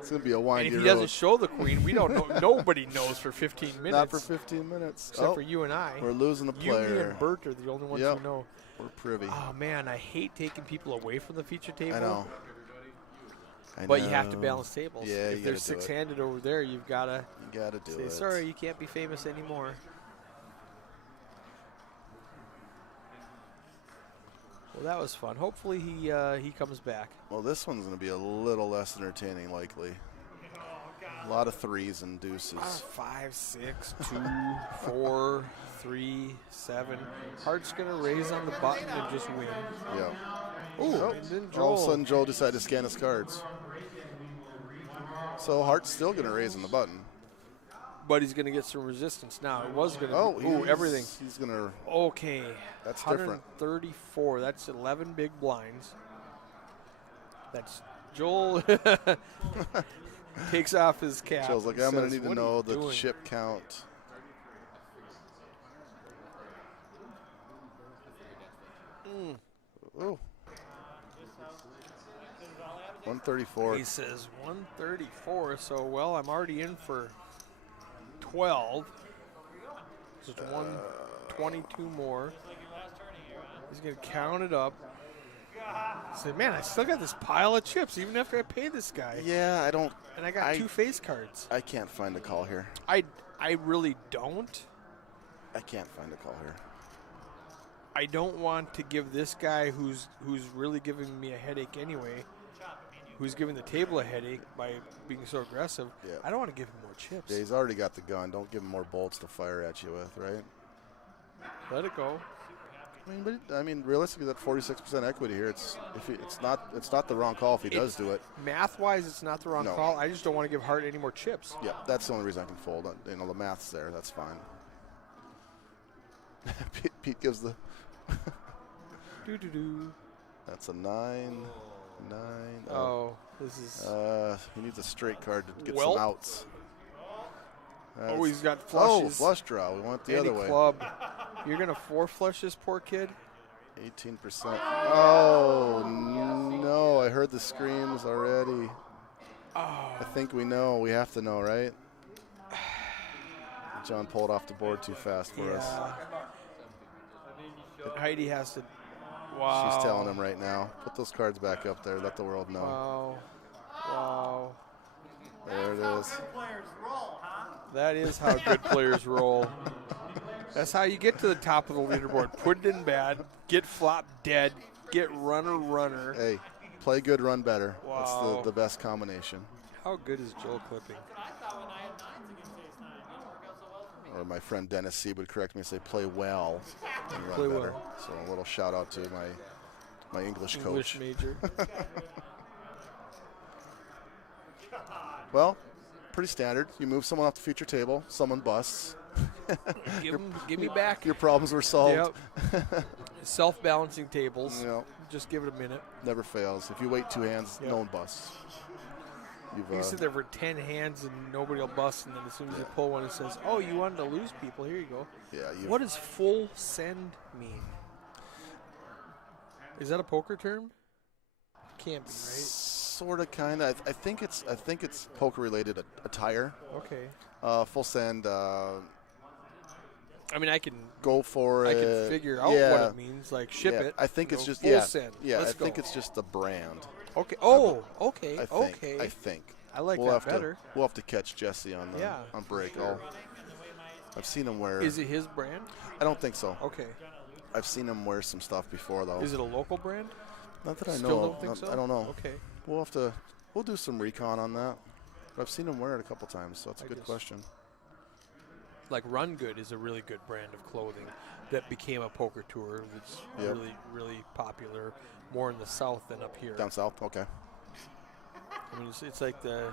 It's going to be a And windy if he road. doesn't show the queen, we don't know. Nobody knows for 15 minutes. Not for 15 minutes. except Oh, for you and I. we're losing a You, me, player. and Bert are the only ones Yep. who know. We're privy. Oh man, I hate taking people away from the feature table. I know. But you have to balance tables. Yeah, if you they're gotta do it. six-handed over there, you've got to You got to do say, it. sorry, you can't be famous anymore. Well, that was fun. Hopefully he comes back. Well, this one's going to be a little less entertaining, likely. A lot of threes and deuces. 5, 6, 2, 4, 3, 7. Heart's going to raise on the button and just win. Yeah. Ooh, and then All of a Joel. sudden, Joel decided to scan his cards. So Hart's still going to raise on the button. But he's going to get some resistance now. It was going to Oh, ooh, everything. He's going to. Okay. That's different. 134. That's 11 big blinds. That's Joel takes off his cap. Joel's like, and I'm going says, to need to "What are know you the doing?" chip count. Ooh. 134. He says 134. So, well, I'm already in for 12. Just 122 more. He's going to count it up. He said, man, I still got this pile of chips even after I pay this guy. Yeah, I don't. And I got 2 face cards. I can't find a call here. I really don't. I can't find a call here. I don't want to give this guy who's really giving me a headache anyway, who's giving the table a headache by being so aggressive. Yeah. I don't want to give him more chips. Yeah, he's already got the gun. Don't give him more bolts to fire at you with, right? Let it go. I mean, realistically, that 46% equity here. It's not the wrong call if he does do it. Math-wise, it's not the wrong No. call. I just don't want to give Hart any more chips. Yeah, that's the only reason I can fold. You know, the math's there. That's fine. Pete gives the. Do-do-do. That's a 9. Oh, this is. He needs a straight card to get Welp. some outs. Oh, he's got Oh, flushes. flush draw. We went the Any other way. club. You're going to 4-flush this poor kid? 18%. Oh, no. I heard the screams already. I think we know. We have to know, right? John pulled off the board too fast for us. Heidi has to. Wow. She's telling him right now. Put those cards back up there. Let the world know. Wow. Wow. There it is. That is how good players roll. That's how you get to the top of the leaderboard. Put it in bad, get flop dead, get runner. Hey, play good, run better. Wow. That's the best combination. How good is Joel clipping? Or my friend Dennis Sieb would correct me and say, play well and run Play better. well. So a little shout out to my English English coach. major. Well, pretty standard. You move someone off the feature table, someone busts. Give me back. Your problems were solved. Yep. Self-balancing tables. You know, Just give it a minute. never fails. If you wait 2 hands, Yep. no one busts. You can sit there for 10 hands and nobody will bust, and then as soon as you pull one, it says, "Oh, you wanted to lose people. Here you go." Yeah. What does full send mean? Is that a poker term? Can't be, right? Sort of, kind of. I think it's poker related attire. Okay. Full send. I mean, I can Go for it. figure out yeah. what it means, like ship Yeah, it. I think you it's know, just full send. Yeah, Let's I think go. it's just a brand. Okay. Oh, okay. I think. Okay. I think. I like we'll that have better. We'll have to catch Jesse on Yeah, on break. sure. I've seen him wear. Is it his brand? I don't think so. Okay. I've seen him wear some stuff before though. Is it a local brand? Not that I Still know. don't of. think so? I don't know. Okay. We'll do some recon on that. But I've seen him wear it a couple times, so it's a I good just- question. Like Run Good is a really good brand of clothing that became a poker tour that's Yep. really, really popular, more in the south than up here. Down south, okay. I mean, it's like the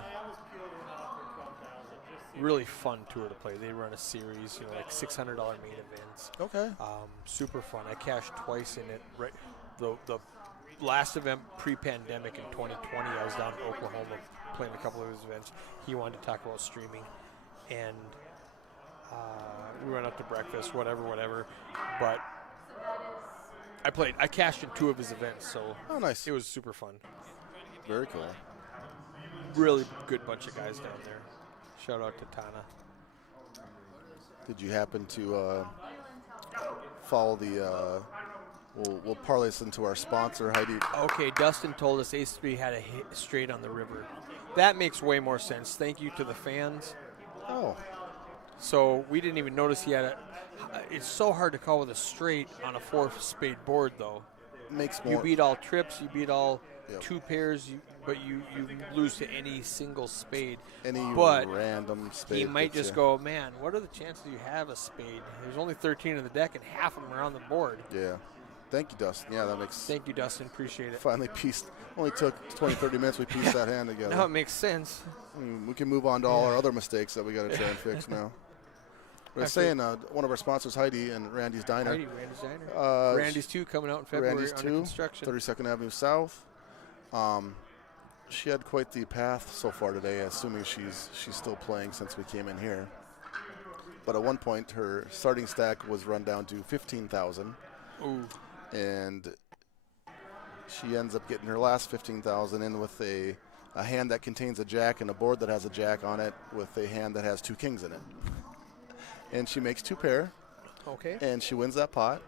really fun tour to play. They run a series, like $600 main events. Okay. Super fun. I cashed twice in it. Right, the last event pre-pandemic in 2020, I was down in Oklahoma playing a couple of his events. He wanted to talk about streaming, and we went out to breakfast, whatever. But I cashed in 2 of his events, so Oh, nice. it was super fun. Very cool. Really good bunch of guys down there. Shout out to Tana. Did you happen to follow the? We'll parlay this into our sponsor, Heidi. Okay, Dustin told us Ace 3 had a hit straight on the river. That makes way more sense. Thank you to the fans. Oh, So we didn't even notice he had a. It's so hard to call with a straight on a 4-spade board, though. makes You more. beat all trips, you beat all Yep. 2 pairs, but you lose to any single spade. any but random spade. He might gets just you. go, man, what are the chances you have a spade? There's only 13 in the deck, and half of them are on the board. Yeah. Thank you, Dustin. Yeah, that makes. Thank you, Dustin. Appreciate it. Finally pieced. Only took 20, 30 minutes. We pieced that hand together. Now it makes sense. We can move on to all our other mistakes that we got to try and fix now. I was saying, one of our sponsors, Heidi and Randy's Diner. Randy's Diner. Randy's 2 coming out in February Randy's under 2, construction. 32nd Avenue South. She had quite the path so far today, assuming she's still playing since we came in here. But at one point, her starting stack was run down to 15,000, Ooh. and she ends up getting her last 15,000 in with a hand that contains a jack and a board that has a jack on it with a hand that has 2 kings in it. And she makes 2 pair, Okay. and she wins that pot.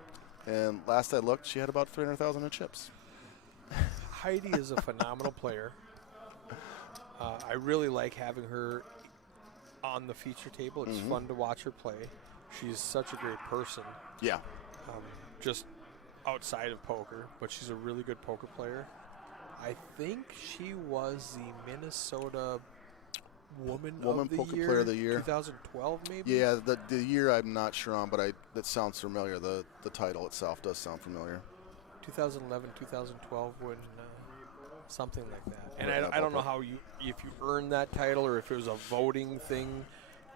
And last I looked, she had about 300,000 in chips. Heidi is a phenomenal player. I really like having her on the feature table. It's fun to watch her play. She's such a great person, Yeah. just outside of poker, but she's a really good poker player. I think she was the Minnesota Woman of the Poker Year, Player of the Year. 2012 maybe? Yeah, the year I'm not sure on, but that sounds familiar. The title itself does sound familiar. 2011, 2012, when something like that. And Right, I don't know how if you earned that title or if it was a voting thing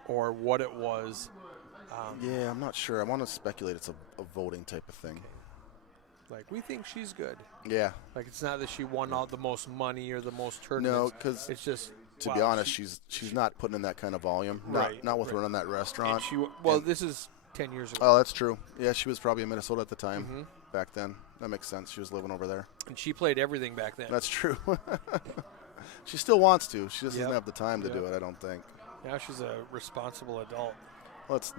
or what it was. Yeah, I'm not sure. I want to speculate it's a voting type of thing. Like, we think she's good. Yeah. Like, it's not that she won all the most money or the most No, tournaments. because it's just to be honest, she's not putting in that kind of volume. Right, Not with right. running that restaurant. And this is 10 years ago. Oh, that's true. Yeah, she was probably in Minnesota at the time. Mm-hmm. Back then. That makes sense. She was living over there. And she played everything back then. That's true. She still wants to. She just Yep. doesn't have the time to Yep. do it, I don't think. Now she's a responsible adult. Let's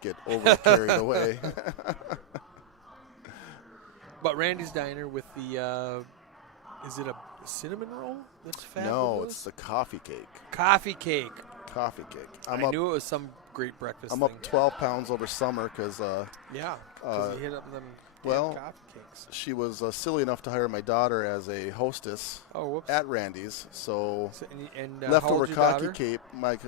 get overly carried away. But Randy's Diner with the, is it a cinnamon roll that's fabulous? No, it's the coffee cake. Coffee cake. Coffee cake. I knew it was some great breakfast I'm thing. up 12 pounds over summer because Yeah, because he hit up them well, damn coffee cakes. she was silly enough to hire my daughter as a hostess Oh, whoops. at Randy's. So and leftover how old's your coffee daughter? cake.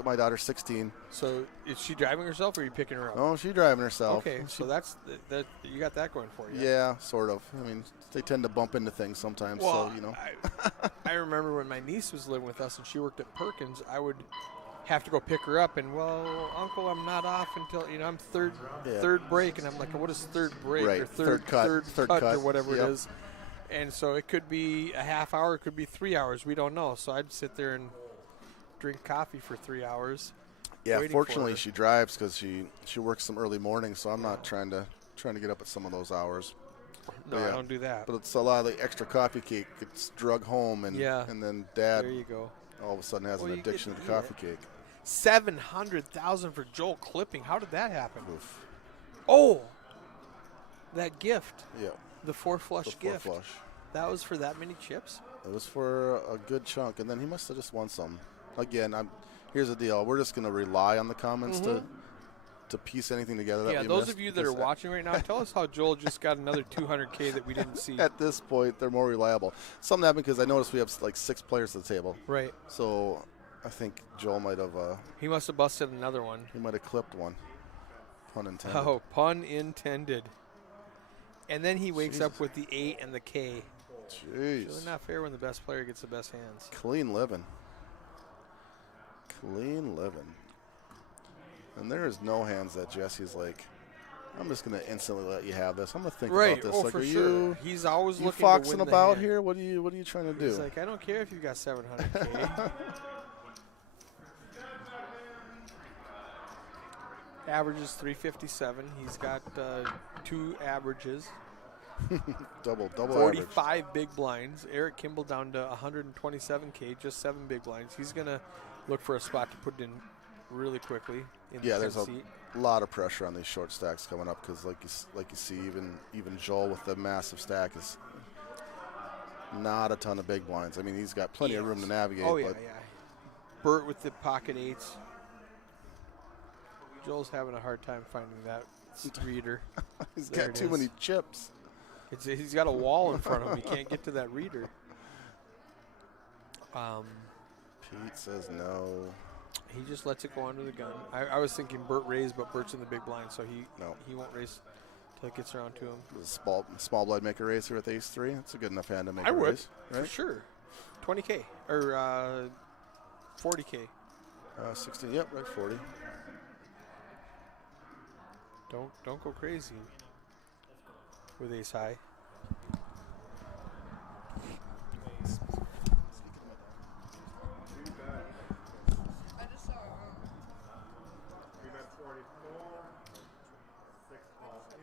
My daughter's 16. So is she driving herself or are you picking her up? Oh, she's driving herself. Okay, She- so that's that. You got that going for you. yeah, sort of. I mean, they tend to bump into things sometimes. Well, So I remember when my niece was living with us and she worked at Perkins, I would have to go pick her up, and well, Uncle, I'm not off until I'm third Yeah. third break, and I'm like, what is third break Right, or third cut, third or cut, whatever yep. it is, and so it could be a half hour, it could be 3 hours, we don't know. So I'd sit there and drink coffee for 3 hours. Yeah, waiting for fortunately her. she drives because she works some early mornings, so I'm not trying to get up at some of those hours. No, Yeah. I don't do that. But it's a lot of the extra coffee cake gets drug home, and Yeah. and then Dad There you go. all of a sudden has Well, an you get addiction to to the eat coffee cake. 700,000 for Joel Clipping. How did that happen? Oof. Oh, that gift, Yeah, the four flush the four gift. flush. That was for that many chips. It was for a good chunk, and then he must have just won some. Again, here's the deal: we're just going to rely on the comments to piece anything together. That Yeah, we those missed, of you that are because watching right now, tell us how Joel just got another 200K that we didn't see. at this point, they're more reliable. Something happened because I noticed we have like 6 players at the table, Right. so I think Joel might have He must have busted another one. he might have clipped one. Pun intended. Oh, pun intended. And then he wakes up Jesus. with the A and the K. It's really Jeez. not fair when the best player gets the best hands. Clean living. Clean living. And there is no hands that Jesse's like, I'm just going to instantly let you have this. I'm going to think Right. about this. Oh, like, for are sure. He's always you looking foxing to win about the hand. here? What are you trying to do? He's like, I don't care if you got 700K. Averages 357. He's got 2 averages. double 45 big blinds. Eric Kimball down to 127K, just 7 big blinds. He's going to look for a spot to put in really quickly. In Yeah, the there's 10th a seat. lot of pressure on these short stacks coming up because, like you see, even Joel with the massive stack is not a ton of big blinds. I mean, he's got plenty of room to navigate. Oh, yeah, but yeah. Burt with the pocket 8s. Joel's having a hard time finding that reader. he's There got it too is. many chips. He's got a wall in front of him. He can't get to that reader. Pete says no. He just lets it go under the gun. I was thinking Burt raise, but Burt's in the big blind, so No. he won't raise until it gets around to him. Does a small blind make a raise here with ace 3? That's a good enough hand to make I a would, raise, for right? sure. 20K or 40K. 16. Yep, right 40. Don't go crazy with ace high. We bet 44. 6 calls in.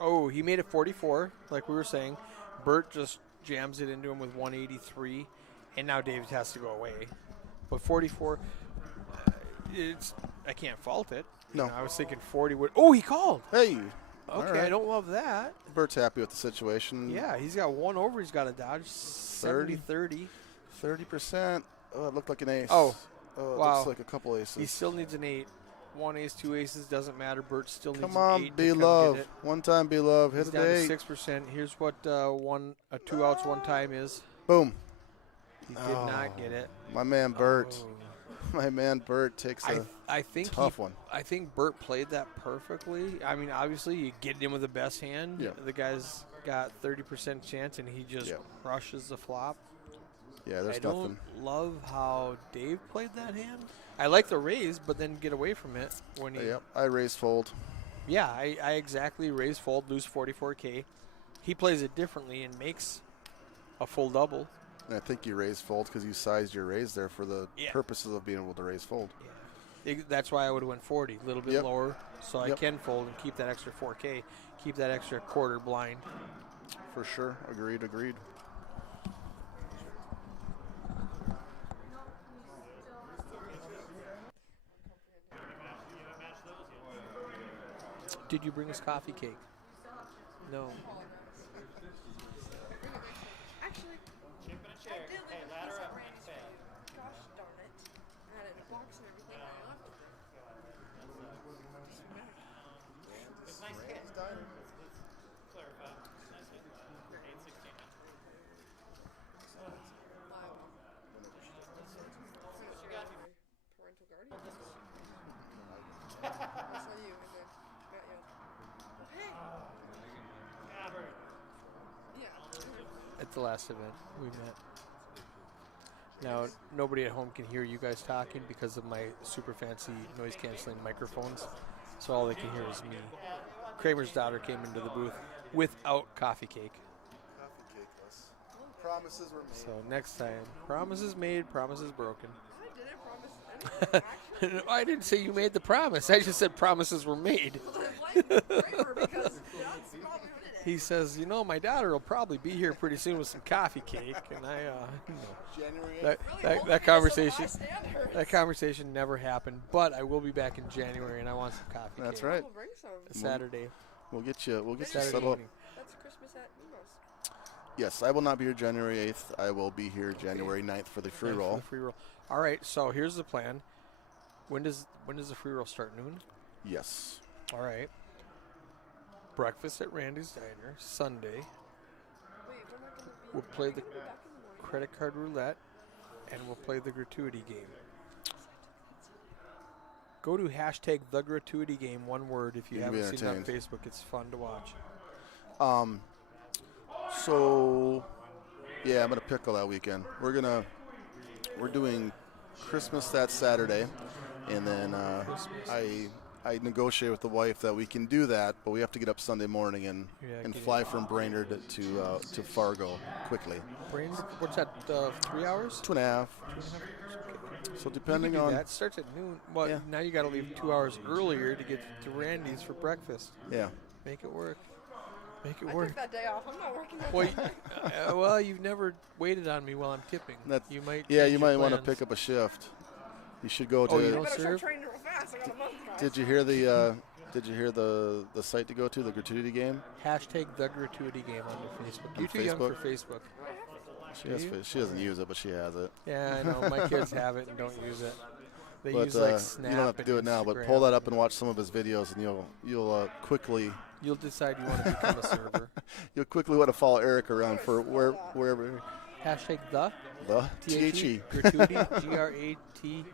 Oh, he made it 44, like we were saying. Burt just jams it into him with 183, and now David has to go away. But 44, I can't fault it. No. I was thinking 40 would. Oh, he called. Hey. Okay, all right. I don't love that. Bert's happy with the situation. Yeah, he's got one over. He's got to dodge 70-30. 30%. Oh, it looked like an ace. Oh, It wow. looks like a couple aces. He still needs an 8. 1 ace, 2 aces, doesn't matter. Burt still needs Come an on, 8 be to come love. get it. One time, be love. Hit He's it down to 8. 6%. Here's what 2 outs, 1 time is. Boom. He did not get it. My man Bert. Oh. My man Bert takes a I think tough one. I think Burt played that perfectly. I mean, obviously, you get in with the best hand. Yeah. The guy's got 30% chance, and he just Yeah. crushes the flop. Yeah, there's I nothing. don't love how Dave played that hand. I like the raise, but then get away from it when he. Yep, I raise fold. Yeah, I exactly raise fold, lose 44K. He plays it differently and makes a full double. And I think you raise fold because you sized your raise there for the Yeah. purposes of being able to raise fold. That's why I would have went 40, a little bit Yep. lower, so I Yep. can fold and keep that extra 4K, keep that extra quarter blind. For sure. Agreed. Did you bring us coffee cake? No. Actually, I did leave a piece of Randy's food. Gosh darn it. I had it in a box and everything when I left. It's nice hit. Let's clarify. It's nice hit. 816. Liable. What you got? Parental guardian. I saw you and then got you. Hey! Gabbard. Yeah. At the last event we met. Now, nobody at home can hear you guys talking because of my super fancy noise canceling microphones. So all they can hear is me. Kramer's daughter came into the booth without coffee cake. Coffee cakeless. Promises were made. So next time, promises made, promises broken. I didn't promise anything. Actually, I didn't say you made the promise. I just said promises were made. I like Kramer because John's not doing it. He says, you know, my daughter will probably be here pretty soon with some coffee cake, and I, you know, January 8th. Really that holding conversation, us to high standards. that conversation never happened. But I will be back in January, and I want some coffee That's cake. right. We'll bring some. Saturday, We'll get you Saturday settled up. evening. That's Christmas at Nemo's. Yes, I will not be here January 8th. I will be here January 9th for the free Yeah, for roll. the free roll. All right, so here's the plan. When does the free roll start? Noon. Yes. All right. Breakfast at Randy's Diner Sunday. Wait, we're not gonna be. We'll play the back in the morning. credit card roulette, and we'll play the gratuity game. Go to hashtag the gratuity game, one word, if you You'll be haven't seen it on entertained. Facebook. It's fun to watch. So, yeah, I'm gonna pickle that weekend. We're doing Christmas that Saturday, and then I negotiate with the wife that we can do that, but we have to get up Sunday morning and Yeah, get fly from Brainerd to Fargo quickly. What's that, 3 hours? 2.5. So You depending can do on that. Starts at noon. Well, Yeah. now you got to leave 2 hours earlier to get to Randy's for breakfast. yeah. Make it work. Make it I work. took that day off. I'm not working that Well, day. well, you've never waited on me while I'm tipping. That's- You might. Yeah, change you your might want to plans. pick up a shift. You should go to. Oh, you I don't better start serve? training real fast. I got a month drive. Did you hear the? Did you hear the site to go to, the gratuity game? Hashtag the gratuity game on Facebook. On You're too young for Facebook? Facebook. She has. She doesn't use it, but she has it. Yeah, I know. My kids have it and don't use it. They But use like Snap. you don't have to and do it now. But Instagram. pull that up and watch some of his videos, and you'll quickly You'll decide you want to become a server. you'll quickly want to follow Eric around for wherever Hashtag the the THE THE. gratuity gratiuty gratuity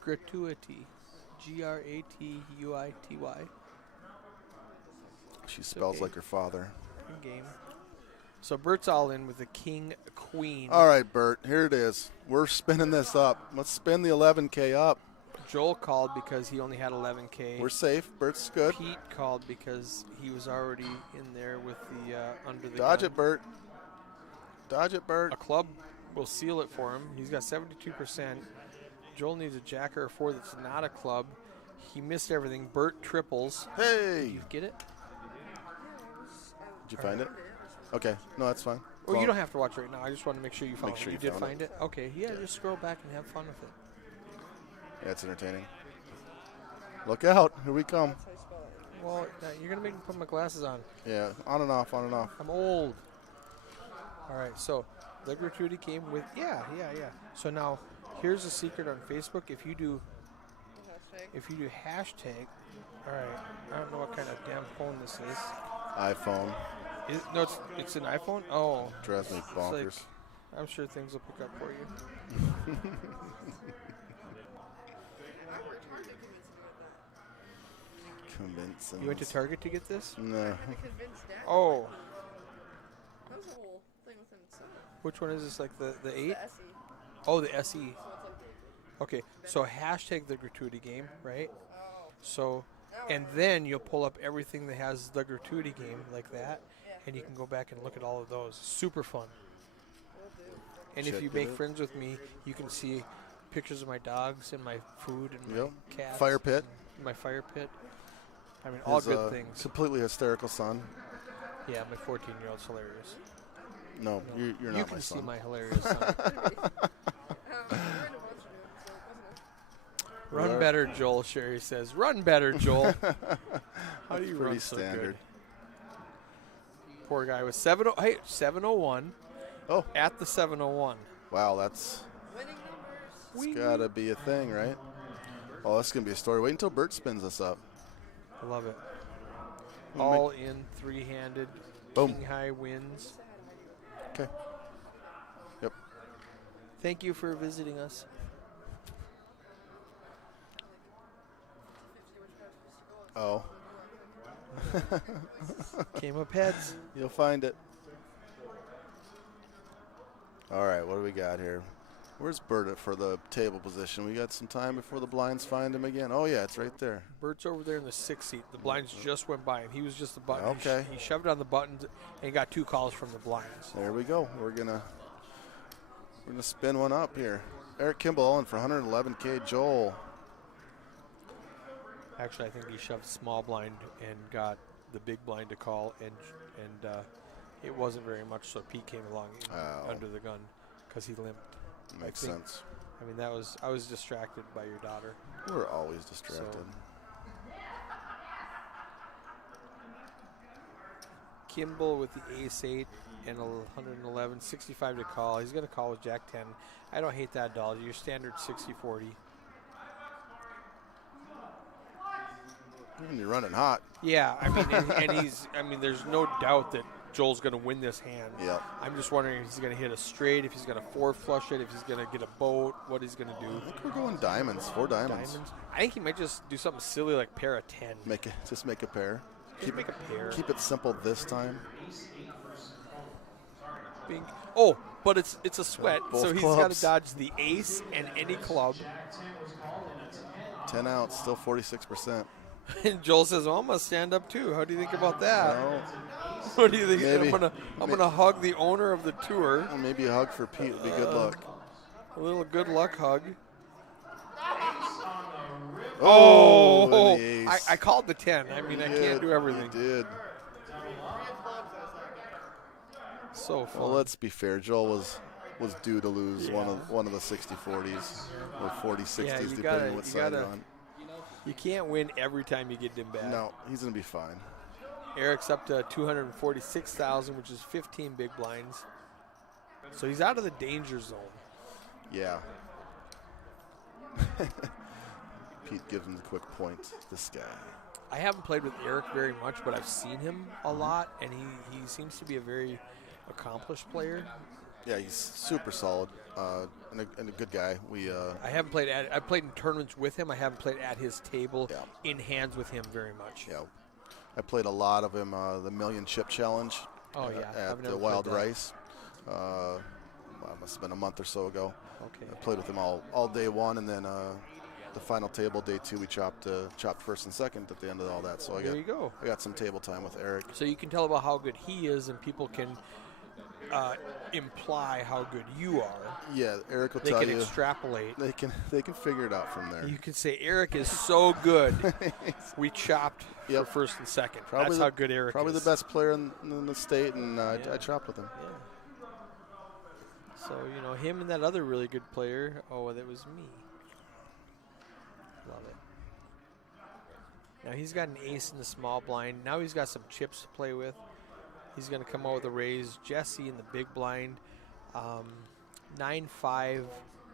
gratuity She spells okay. like her father. game. So Bert's all in with the king queen. All right, Bert. Here it is. We're spinning this up. Let's spin the 11K up. Joel called because he only had 11K. We're safe. Bert's good. Pete called because he was already in there with the under the Dodge gun. it, Bert. Dodge it, Bert. A club will seal it for him. He's got 72%. Joel needs a jack or a 4 that's not a club. He missed everything. Bert triples. Hey. You get it? Did you find it? Okay. No, that's fine. Oh, you don't have to watch right now. I just want to make sure you found sure it. you You did found find it? Okay. Yeah, just scroll back and have fun with it. Yeah, it's entertaining. Look out. Here we come. That's how you spell it. Well, now you're going to make me put my glasses on. Yeah, on and off, on and off. I'm old. All right, so the gratuity came with, yeah. So now, here's the secret on Facebook. If you do hashtag, all right, I don't know what kind of damn phone this is. iPhone. No, it's an iPhone? Oh. Drives me It's bonkers. like, I'm sure things will pick up for you. I worked hard to convince him to get that. Convincing. You went to Target to get this? No. I had to convince Dad. Oh. That was a whole thing with him himself. Which one is this, like the 8? The SE. Oh, the SE. So it's like, Okay, so hashtag the gratuity game, right? oh. So, and then you'll pull up everything that has the gratuity game like that, and you can go back and look at all of those. Super fun. And if Check you it make out. friends with me, you can see pictures of my dogs and my food and Yep. my cats. Fire pit. and my fire pit. I mean, all His, good things. Completely hysterical son. Yeah, my 14-year-old's hilarious. No, No. you're You not can my see son. my hilarious son. We're in a bunch of it, so it wasn't Run are. better, Joel, Sherry says. Run better, Joel. How do you pretty run so standard. good? Poor guy was 701 Oh, at the 701. wow, that's winning numbers. gotta be a thing, right? Oh, that's gonna be a story. Wait until Bert spins us up. I love it. We'll All in three-handed. Boom. King high wins. Okay. Yep. Thank you for visiting us. Oh, Came up heads. you'll find it. All right, what do we got here? Where's Bert for the table position? We got some time before the blinds find him again. Oh, yeah, it's right there. Bert's over there in the 6th seat. The blinds just went by him. He was just the button. Okay. He shoved on the buttons and got 2 calls from the blinds. There we go. We're gonna spin one up here. Eric Kimball on for 111K. Joel. Actually, I think he shoved small blind and got the big blind to call, and it wasn't very much, so Pete came along under the gun because he limped. Makes think- sense. I mean, I was distracted by your daughter. We're always distracted. Kimball with the ace-8 and 111, 65 to call. He's going to call with jack-10. I don't hate that at all. Your standard 60-40. You're running hot. Yeah, I mean, and he's. I mean, there's no doubt that Joel's going to win this hand. Yep. I'm just wondering if he's going to hit a straight, if he's going to 4-flush it, if he's going to get a boat, what he's going to do. I think we're going diamonds. 4 diamonds. I think he might just do something silly like pair of 10. Just make a pair. Just make a pair. Keep it simple this time. Bing. Oh, but it's a sweat, Both so he's got clubs. to dodge the ace and any club. 10 out, still 46%. And Joel says, "Well, I'm gonna stand up too. How do you think about that? No, What do you think? Maybe. I'm gonna hug the owner of the tour. well, maybe a hug for Pete would be good luck. A little good luck hug. Oh, and the ace. I called the 10. I mean, I can't do everything. You did. So fun. Well, let's be fair. Joel was due to lose one of the 60-40s or 40-60s, Yeah, you depending gotta- on what you side you're gotta- on. You can't win every time you get dim bad. No, he's gonna be fine. Eric's up to 246,000, which is 15 big blinds. So he's out of the danger zone. Yeah. Pete gives him the quick point. This guy. I haven't played with Eric very much, but I've seen him a lot, and he seems to be a very accomplished player. Yeah, he's super solid and a good guy. I haven't played I've played in tournaments with him. I haven't played at his table Yeah. in hands with him very much. Yeah, I played a lot of him. The Million Chip Challenge. Oh, yeah. I've At never the Wild played that. Rice. Must have been a month or so ago. Okay. I played with him all day one, and then the final table day 2 we chopped first and second at the end of all that. So There you go. I got some table time with Eric. So you can tell about how good he is, and people can imply how good you are. Yeah, Eric will They tell can you. extrapolate. They can figure it out from there. You can say Eric is so good. We chopped Yep. for first and second. Probably That's the- how good Eric Probably is. the best player in the state, and Yeah. I chopped with him. Yeah. So, him and that other really good player, that was me. Love it. Now he's got an ace in the small blind. Now he's got some chips to play with. He's going to come out with a raise. Jesse in the big blind. 9-5,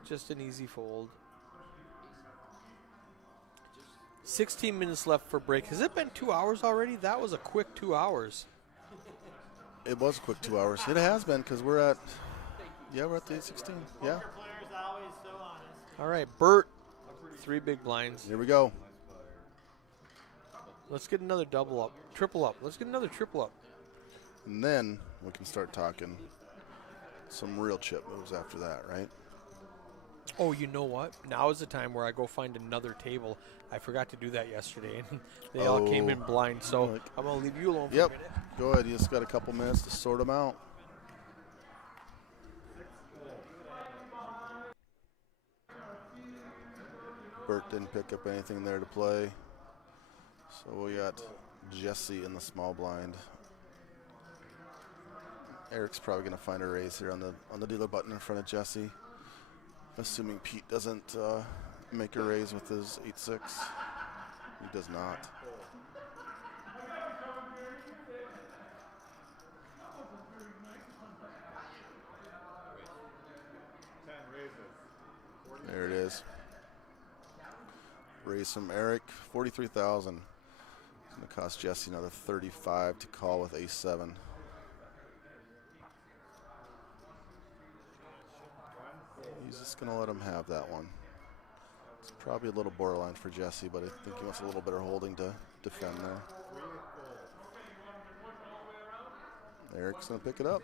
just an easy fold. 16 minutes left for break. Has it been 2 hours already? That was a quick 2 hours. It was a quick 2 hours. It has been because we're at the 816. Yeah. Players always so honest. All right, Bert, 3 big blinds. Here we go. Let's get another double up, triple up. Let's get another triple up. And then we can start talking some real chip moves after that, right? Oh, you know what? Now is the time where I go find another table. I forgot to do that yesterday, and they all came in blind. So Like- I'm going to leave you alone for Yep. a minute. Go ahead. You just got a couple minutes to sort them out. Bert didn't pick up anything there to play. So we got Jesse in the small blind. Eric's probably going to find a raise here on the dealer button in front of Jesse. Assuming Pete doesn't make a raise with his 8-6. He does not. There it is. Raise from Eric, 43,000. It's going to cost Jesse another 35 to call with ace-7. He's just going to let him have that one. It's probably a little borderline for Jesse, but I think he wants a little better holding to defend there. Eric's going to pick it up.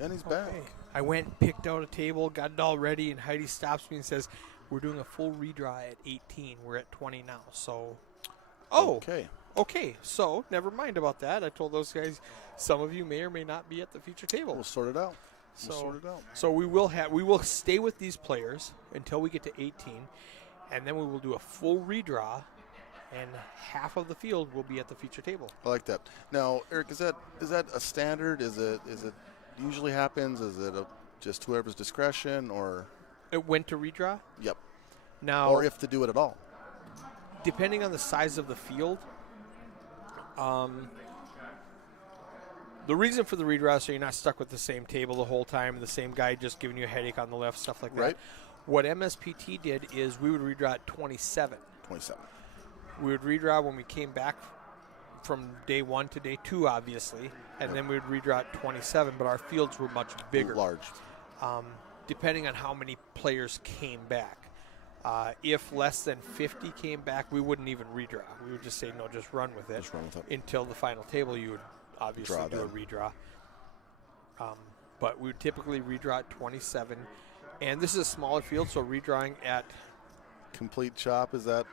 And he's back. Okay. I went and picked out a table, got it all ready, and Heidi stops me and says, "We're doing a full redraw at 18. We're at 20 now." So, okay. So, never mind about that. I told those guys, some of you may or may not be at the feature table. We'll sort it out. So, so we will stay with these players until we get to 18, and then we will do a full redraw, and half of the field will be at the feature table. I like that. Now, Eric, is that a standard? Is it usually happens? Is it just whoever's discretion, or It went to redraw. yep, Now, or if to do it at all? depending on the size of the field, the reason for the redraw is so you're not stuck with the same table the whole time and the same guy just giving you a headache on the left, stuff like that. Right. What MSPT did is we would redraw at 27. 27. We would redraw when we came back from day 1 to day 2, obviously, and then we would redraw at 27, but our fields were much bigger. Large. Depending on how many players came back. If less than 50 came back, we wouldn't even redraw. We would just say, no, just run with it. Just run with it. Until the final table, you would obviously Draw do a then. redraw. But we would typically redraw at 27. And this is a smaller field, so redrawing at Complete chop, is that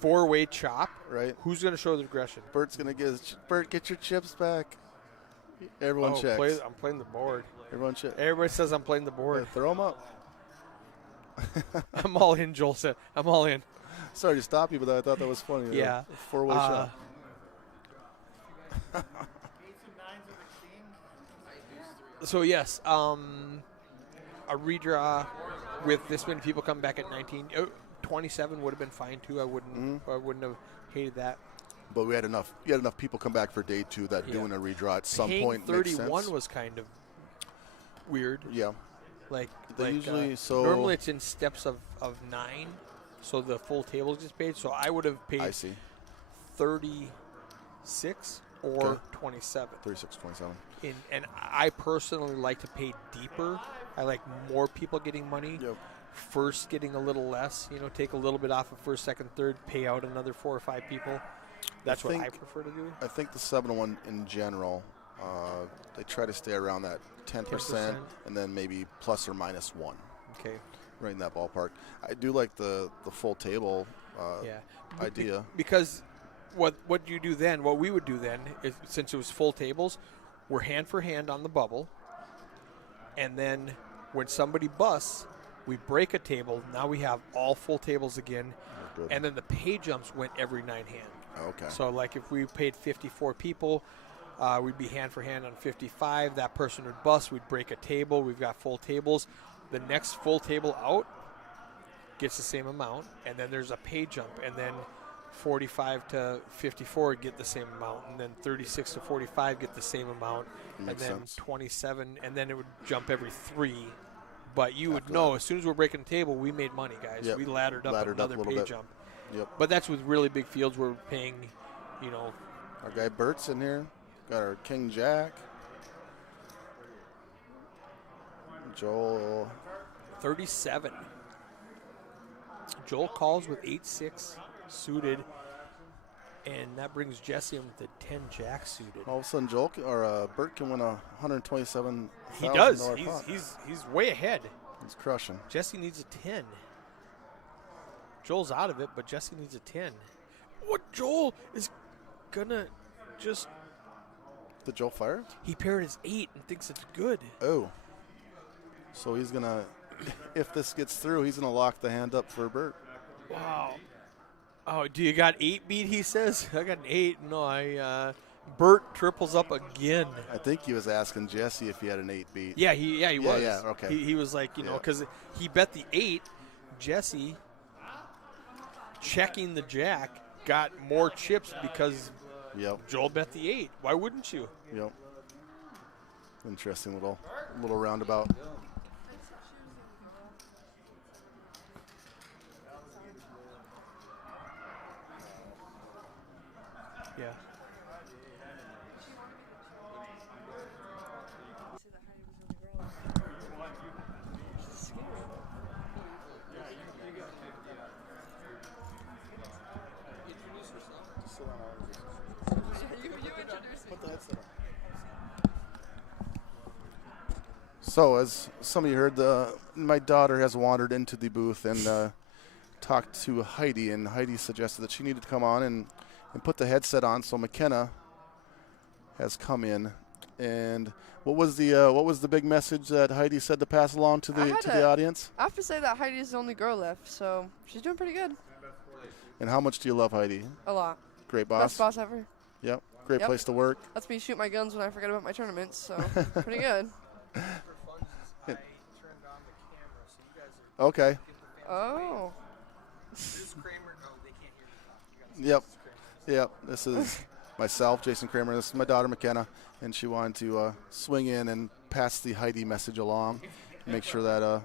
4-way chop. right? Who's going to show the aggression? Bert's going to get Bert, get your chips back. Everyone checks. I'm playing the board. Everyone checks. Everybody says I'm playing the board. Throw them up. I'm all in, Joel said. I'm all in. Sorry to stop you, but I thought that was funny. Yeah. 4-way shot. 8s and 9s with a king. So yes, a redraw with this many people coming back at 19, 27 would have been fine too. I wouldn't have hated that. But we had enough. You had enough people come back for day 2 that Yeah. doing a redraw at some Paying point makes 31 sense. was kind of weird. Yeah. Like They usually normally it's in steps of 9, so the full table gets paid. So I would have I paid see. 36 or Okay. 27. 36, 27. And I personally like to pay deeper. I like more people getting money. Yep. First getting a little less, take a little bit off of first, second, third, pay out another 4 or 5 people. That's what I think- prefer to do. I think the 7-1 in general, they try to stay around that 10%, and then maybe plus or minus 1, Okay. right in that ballpark. I do like the full table Yeah. idea. Because what you do then, what we would do then, is since it was full tables, we're hand for hand on the bubble. And then when somebody busts, we break a table. Now we have all full tables again. Good. And then the pay jumps went every 9 hand. Okay. So, like, if we paid 54 people, we'd be hand for hand on 55. That person would bust. We'd break a table. We've got full tables. The next full table out gets the same amount, and then there's a pay jump, and then 45 to 54 get the same amount, and then 36 to 45 get the same amount, Makes and then sense. 27, and then it would jump every 3. But you would After know that. as soon as we're breaking the table, we made money, guys. Yep. We laddered up Laddered up a another little pay bit. jump. Yep. But that's with really big fields. We're paying, Our guy Bert's in here. Got our King Jack. Joel. 37. Joel calls with 8-6 suited, and that brings Jesse in with the 10 jack suited. All of a sudden, Joel or Bert can win a $127,000 He does. pot. He's way ahead. He's crushing. Jesse needs a 10. Joel's out of it, but Jesse needs a 10. What Joel is gonna just Did Joel fire it? he paired his 8 and thinks it's good. Oh. So he's going to, if this gets through, he's going to lock the hand up for Bert. Wow. Oh, do you got 8 beat? He says. I got an 8. No, Bert triples up again. I think he was asking Jesse if he had an 8 beat. Yeah, he was. yeah, okay. He was like, Yeah. because he bet the 8. Jesse, checking the jack, got more chips because Yep. Joel bet the 8. Why wouldn't you? Yep. Interesting little roundabout. Yeah. Said that Heidi was the only girl. She's scary. Yeah, you introduce me. Put the headset on. So, as some of you heard, my daughter has wandered into the booth and talked to Heidi, and Heidi suggested that she needed to come on and put the headset on. So McKenna has come in, and what was the big message that Heidi said to pass along to the audience? I have to say that Heidi's the only girl left, so she's doing pretty good. And how much do you love Heidi? A lot. Great boss. Best boss ever. Yep. Great Yep. place to work. Lets me shoot my guns when I forget about my tournaments, so pretty good. Okay. Oh. Yep. This is myself, Jason Kramer. This is my daughter, McKenna, and she wanted to swing in and pass the Heidi message along. Make sure that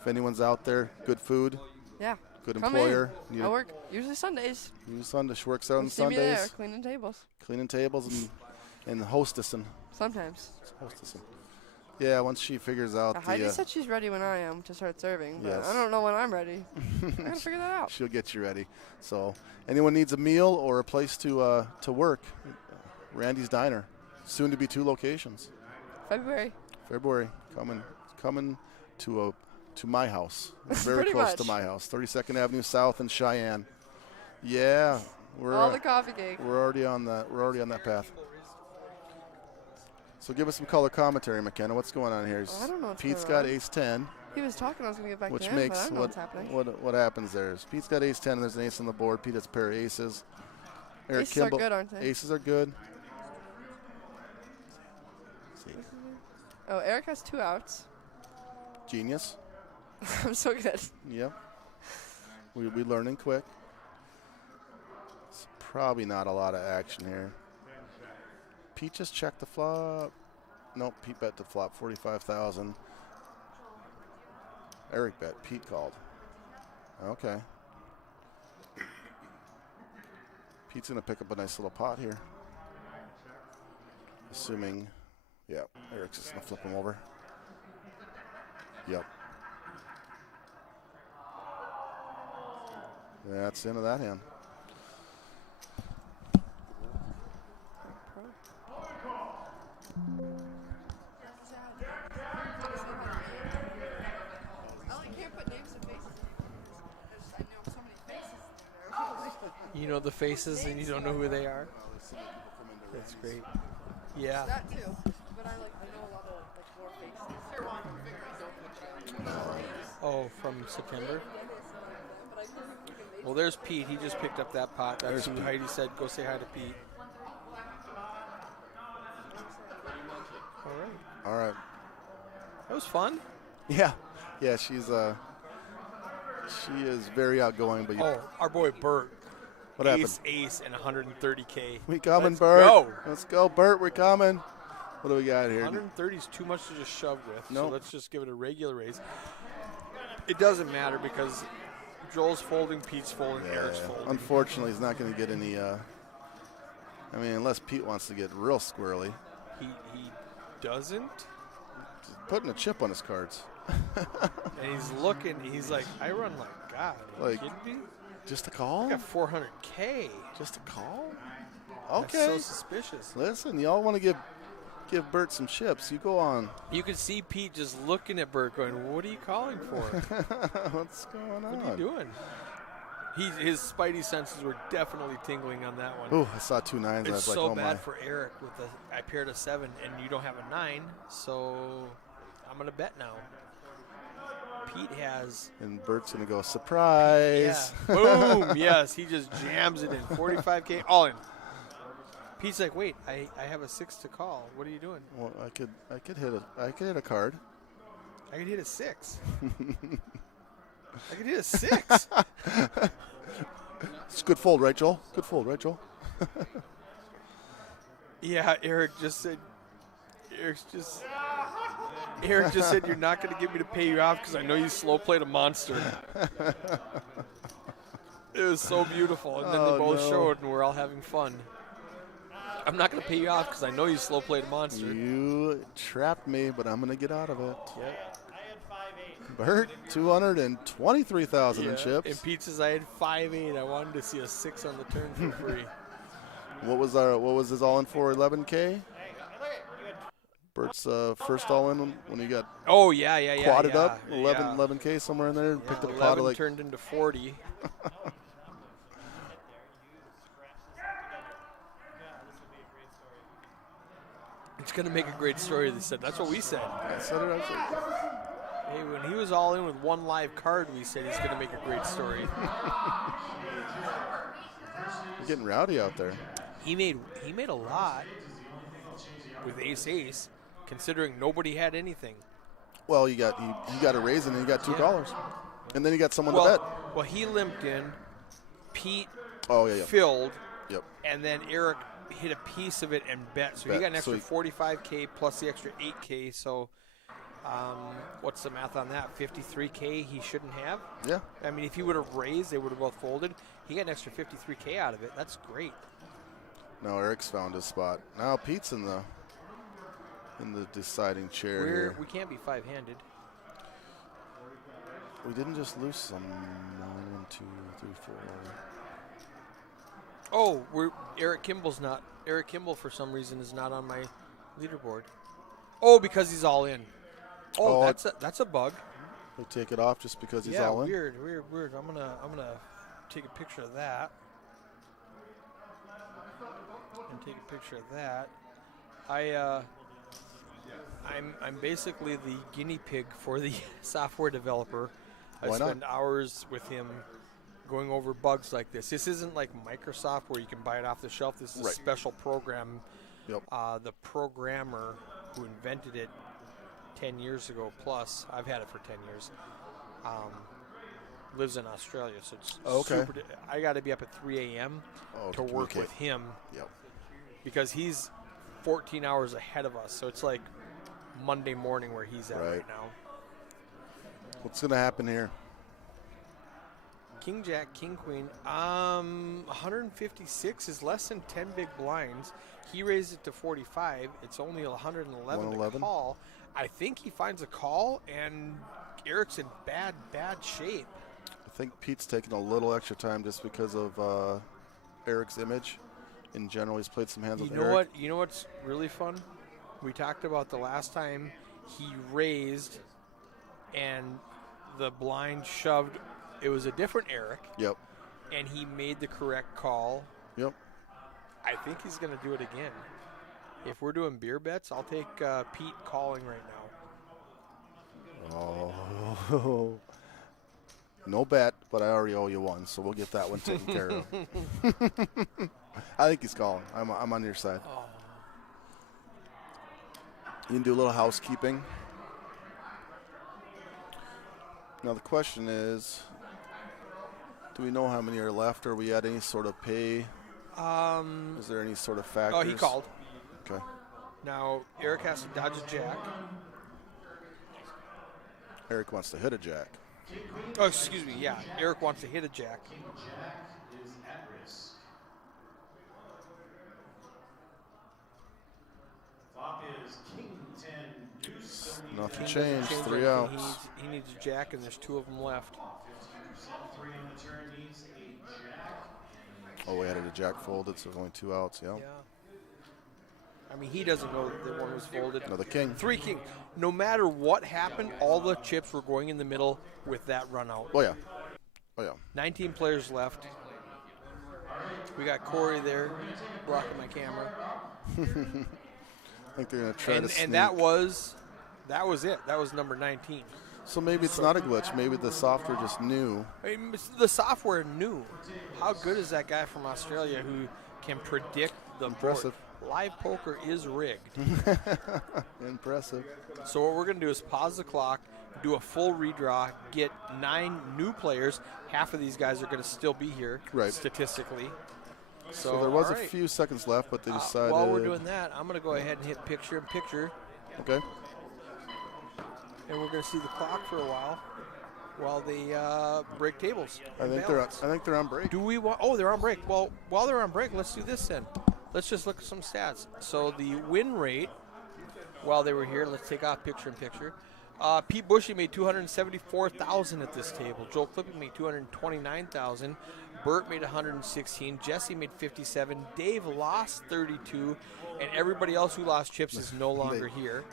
if anyone's out there, good food, Yeah. good Come employer. in. I work usually Sundays. Sunday. She works out on See me there, Sundays, cleaning tables. cleaning tables and hostessing. Sometimes. Yeah, once she figures out Heidi said she's ready when I am to start serving, but Yes. I don't know when I'm ready. I gotta figure that out. she'll get you ready. So, anyone needs a meal or a place to work, Randy's Diner, soon to be 2 locations. February. coming to my house, very Pretty close much. to my house, 32nd Avenue South in Cheyenne. Yeah, All the coffee cake. we're already on that path. So give us some color commentary, McKenna. What's going on here? I don't know what's Pete's going got on. ace 10, He was talking I was gonna get back which to him, makes but I don't know what's happening. what happens there is Pete's got ace 10 and there's an ace on the board. Pete has a pair of aces. Eric Aces are Kimball, good, aren't they? Aces are good. See. Oh, Eric has 2 outs. Genius. I'm so good. Yep. We learning quick. It's probably not a lot of action here. Pete just checked the flop. Nope, Pete bet the flop, 45,000. Eric bet, Pete called. Okay. Pete's gonna pick up a nice little pot here. Assuming, yeah, Eric's just gonna flip him over. Yep. That's the end of that hand. I only can't put names and faces because I know so many faces in there. You know the faces and you don't know who they are. That's great. Yeah. That too, but I know a lot of more faces. Oh, from September. Well, there's Pete. He just picked up that pot. That's who Heidi said, go say hi to Pete. All right. All right. That was fun. Yeah. Yeah, she is very outgoing, but Oh, our boy Bert. what happened? Ace, and 130K. We coming, Let's Bert. go. Let's go, Bert. We're coming. What do we got here? 130 is too much to just shove with. Nope. So let's just give it a regular raise. It doesn't matter because Joel's folding, Pete's folding, Eric's folding. Unfortunately, he's not going to get any. I mean, unless Pete wants to get real squirrely. He doesn't. He's putting a chip on his cards. And he's looking. He's like, I run like God. Are you Like, kidding me? Just a call? I got 400K. Just a call? That's Okay. so suspicious. Listen, y'all want to give Bert some chips. You go on. You could see Pete just looking at Bert going, what are you calling for? What's going on? What are you doing? His spidey senses were definitely tingling on that one. Ooh, I saw 2 nines. I It's was like, so oh bad my. for Eric with the I paired a 7 and you don't have a 9, so I'm gonna bet now. Pete has And Bert's going to go, surprise. boom, yes, he just jams it in 45K all in. Pete's like, wait, I have a 6 to call. What are you doing? Well, I could hit a card. I could hit a 6. I could hit a 6. It's a good fold, right, Joel? Good fold, right, Joel? Yeah, Eric just said you're not going to get me to pay you off because I know you slow played a monster. It was so beautiful, and then Oh, they both no. showed, and we're all having fun. I'm not going to pay you off because I know you slow played a monster. You trapped me, but I'm going to get out of it. Yep. I had 5-8. Bert, 223,000 in Yeah. chips. And Pete says I had 5-8. I wanted to see a 6 on the turn for free. What was his all in for? 11K? Hey, look at you had Bert's first all in when he got Oh, yeah. quadded up, yeah. 11K somewhere in there, and picked up a pot 11 of like. turned into 40. It's going to make a great story, they said. That's what we said. I said it. I was like, Hey, when he was all in with one live card, we said he's going to make a great story. you're getting rowdy out there. He made a lot with Ace, considering nobody had anything. Well, you got a raise and then you got $2, and then you got someone to bet. Well, he limped in. Pete Oh yeah. filled, Yep. and then Eric hit a piece of it and bet. So he Bet. got an So extra 45K plus the extra 8K. So what's the math on that? 53K he shouldn't have. Yeah. I mean, if he would have raised, they would have both folded. He got an extra 53K out of it. That's great. Now Eric's found his spot. Now Pete's in the deciding chair here. We can't be five-handed. We didn't just lose some. 1, 2, 3, 4. Oh, Eric Kimball for some reason is not on my leaderboard. Oh, because he's all in. Oh, Oh, that's a bug. We take it off just because he's Yeah, all in. weird. I'm gonna take a picture of that. And take a picture of that. I'm basically the guinea pig for the software developer. I Why not? spend hours with him going over bugs like this. This isn't like Microsoft where you can buy it off the shelf. This is a Right. special program. Yep. The programmer who invented it 10 years ago plus, I've had it for 10 years, lives in Australia. So it's Okay. super. I got to be up at 3 a.m. Oh, to work communicate. with him Yep. because he's 14 hours ahead of us. So it's like Monday morning where he's at right now. What's gonna happen here? King Jack, King Queen. 156 is less than 10 big blinds. He raised it to 45. It's only 111 to 111? call. I think he finds a call, and Eric's in bad shape. I think Pete's taking a little extra time just because of Eric's image. In general, he's played some hands You with know Eric. what? You know what's really fun? We talked about the last time he raised, and the blind shoved. It was a different Eric, Yep. and he made the correct call. Yep. I think he's going to do it again. If we're doing beer bets, I'll take Pete calling right now. Oh. No bet, but I already owe you one, so we'll get that one taken care of. I think he's calling. I'm on your side. Oh. You can do a little housekeeping. Now the question is, do we know how many are left? Are we at any sort of pay? Is there any sort of factors? Oh, he called. Okay. Now, Eric has to dodge a jack. Eric wants to hit a jack. Oh, excuse me, yeah. Eric wants to hit a jack. Jack is at risk. Flop is King 10 deuce. So he Nothing King changed. doesn't change 3 anything. outs. He needs a jack, and there's two of them left. 3 on the turn needs a jack. Oh, we added a jack folded, so there's only 2 outs. Yeah. Yeah. I mean, he doesn't know that one was folded. Another king. 3 king. No matter what happened, all the chips were going in the middle with that run out. Oh, yeah. Oh, yeah. 19 players left. We got Corey there blocking my camera. I think they're going to try to sneak. And that was it. That was number 19. So maybe it's not a glitch. Maybe the software just knew. I mean, the software knew. How good is that guy from Australia who can predict the Impressive. board? Live poker is rigged. Impressive. So what we're going to do is pause the clock, do a full redraw, get 9 new players. Half of these guys are going to still be here, Right. statistically. So there was all a right. few seconds left, but they decided. While we're doing that, I'm going to go ahead and hit picture in picture, Okay. and we're going to see the clock for a while they break tables. I and think they're on break. Do we want? Oh, they're on break. Well, while they're on break, let's do this then. Let's just look at some stats. So the win rate, while they were here, let's take off picture in picture. Pete Bushy made $274,000 at this table. Joel Clipping made $229,000. Bert made $116,000. Jesse made $57,000. Dave lost $32,000, and everybody else who lost chips is no longer here.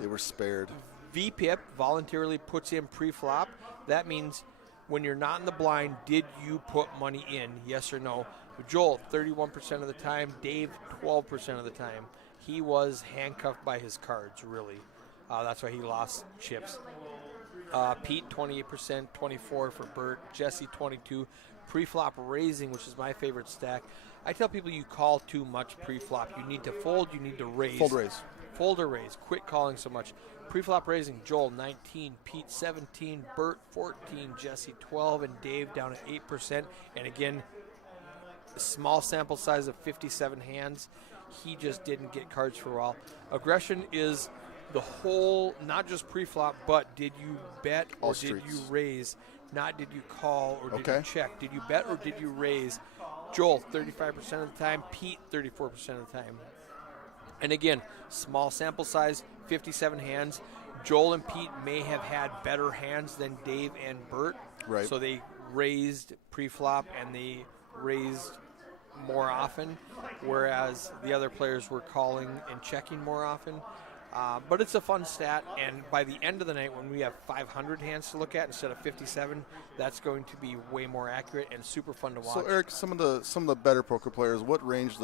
They were spared. VPIP voluntarily puts in pre-flop. That means when you're not in the blind, did you put money in? Yes or no? Joel, 31% of the time. Dave, 12% of the time. He was handcuffed by his cards, really. That's why he lost chips. Pete, 28%, 24% for Bert. Jesse, 22%. Pre-flop raising, which is my favorite stack. I tell people you call too much pre-flop. You need to fold, you need to raise. Fold raise. Fold or raise. Quit calling so much. Pre-flop raising, Joel 19, Pete 17, Bert 14, Jesse 12, and Dave down at 8%. And again, a small sample size of 57 hands. He just didn't get cards for a while. Aggression is the whole, not just pre-flop, but did you bet or All did streets. you raise? Not did you call or did Okay. you check? Did you bet or did you raise? Joel, 35% of the time. Pete, 34% of the time. And again, small sample size, 57 hands. Joel and Pete may have had better hands than Dave and Bert. Right. So they raised pre-flop and they raised more often, whereas the other players were calling and checking more often. But it's a fun stat, and by the end of the night, when we have 500 hands to look at instead of 57, that's going to be way more accurate and super fun to watch. So Eric, some of the better poker players, what range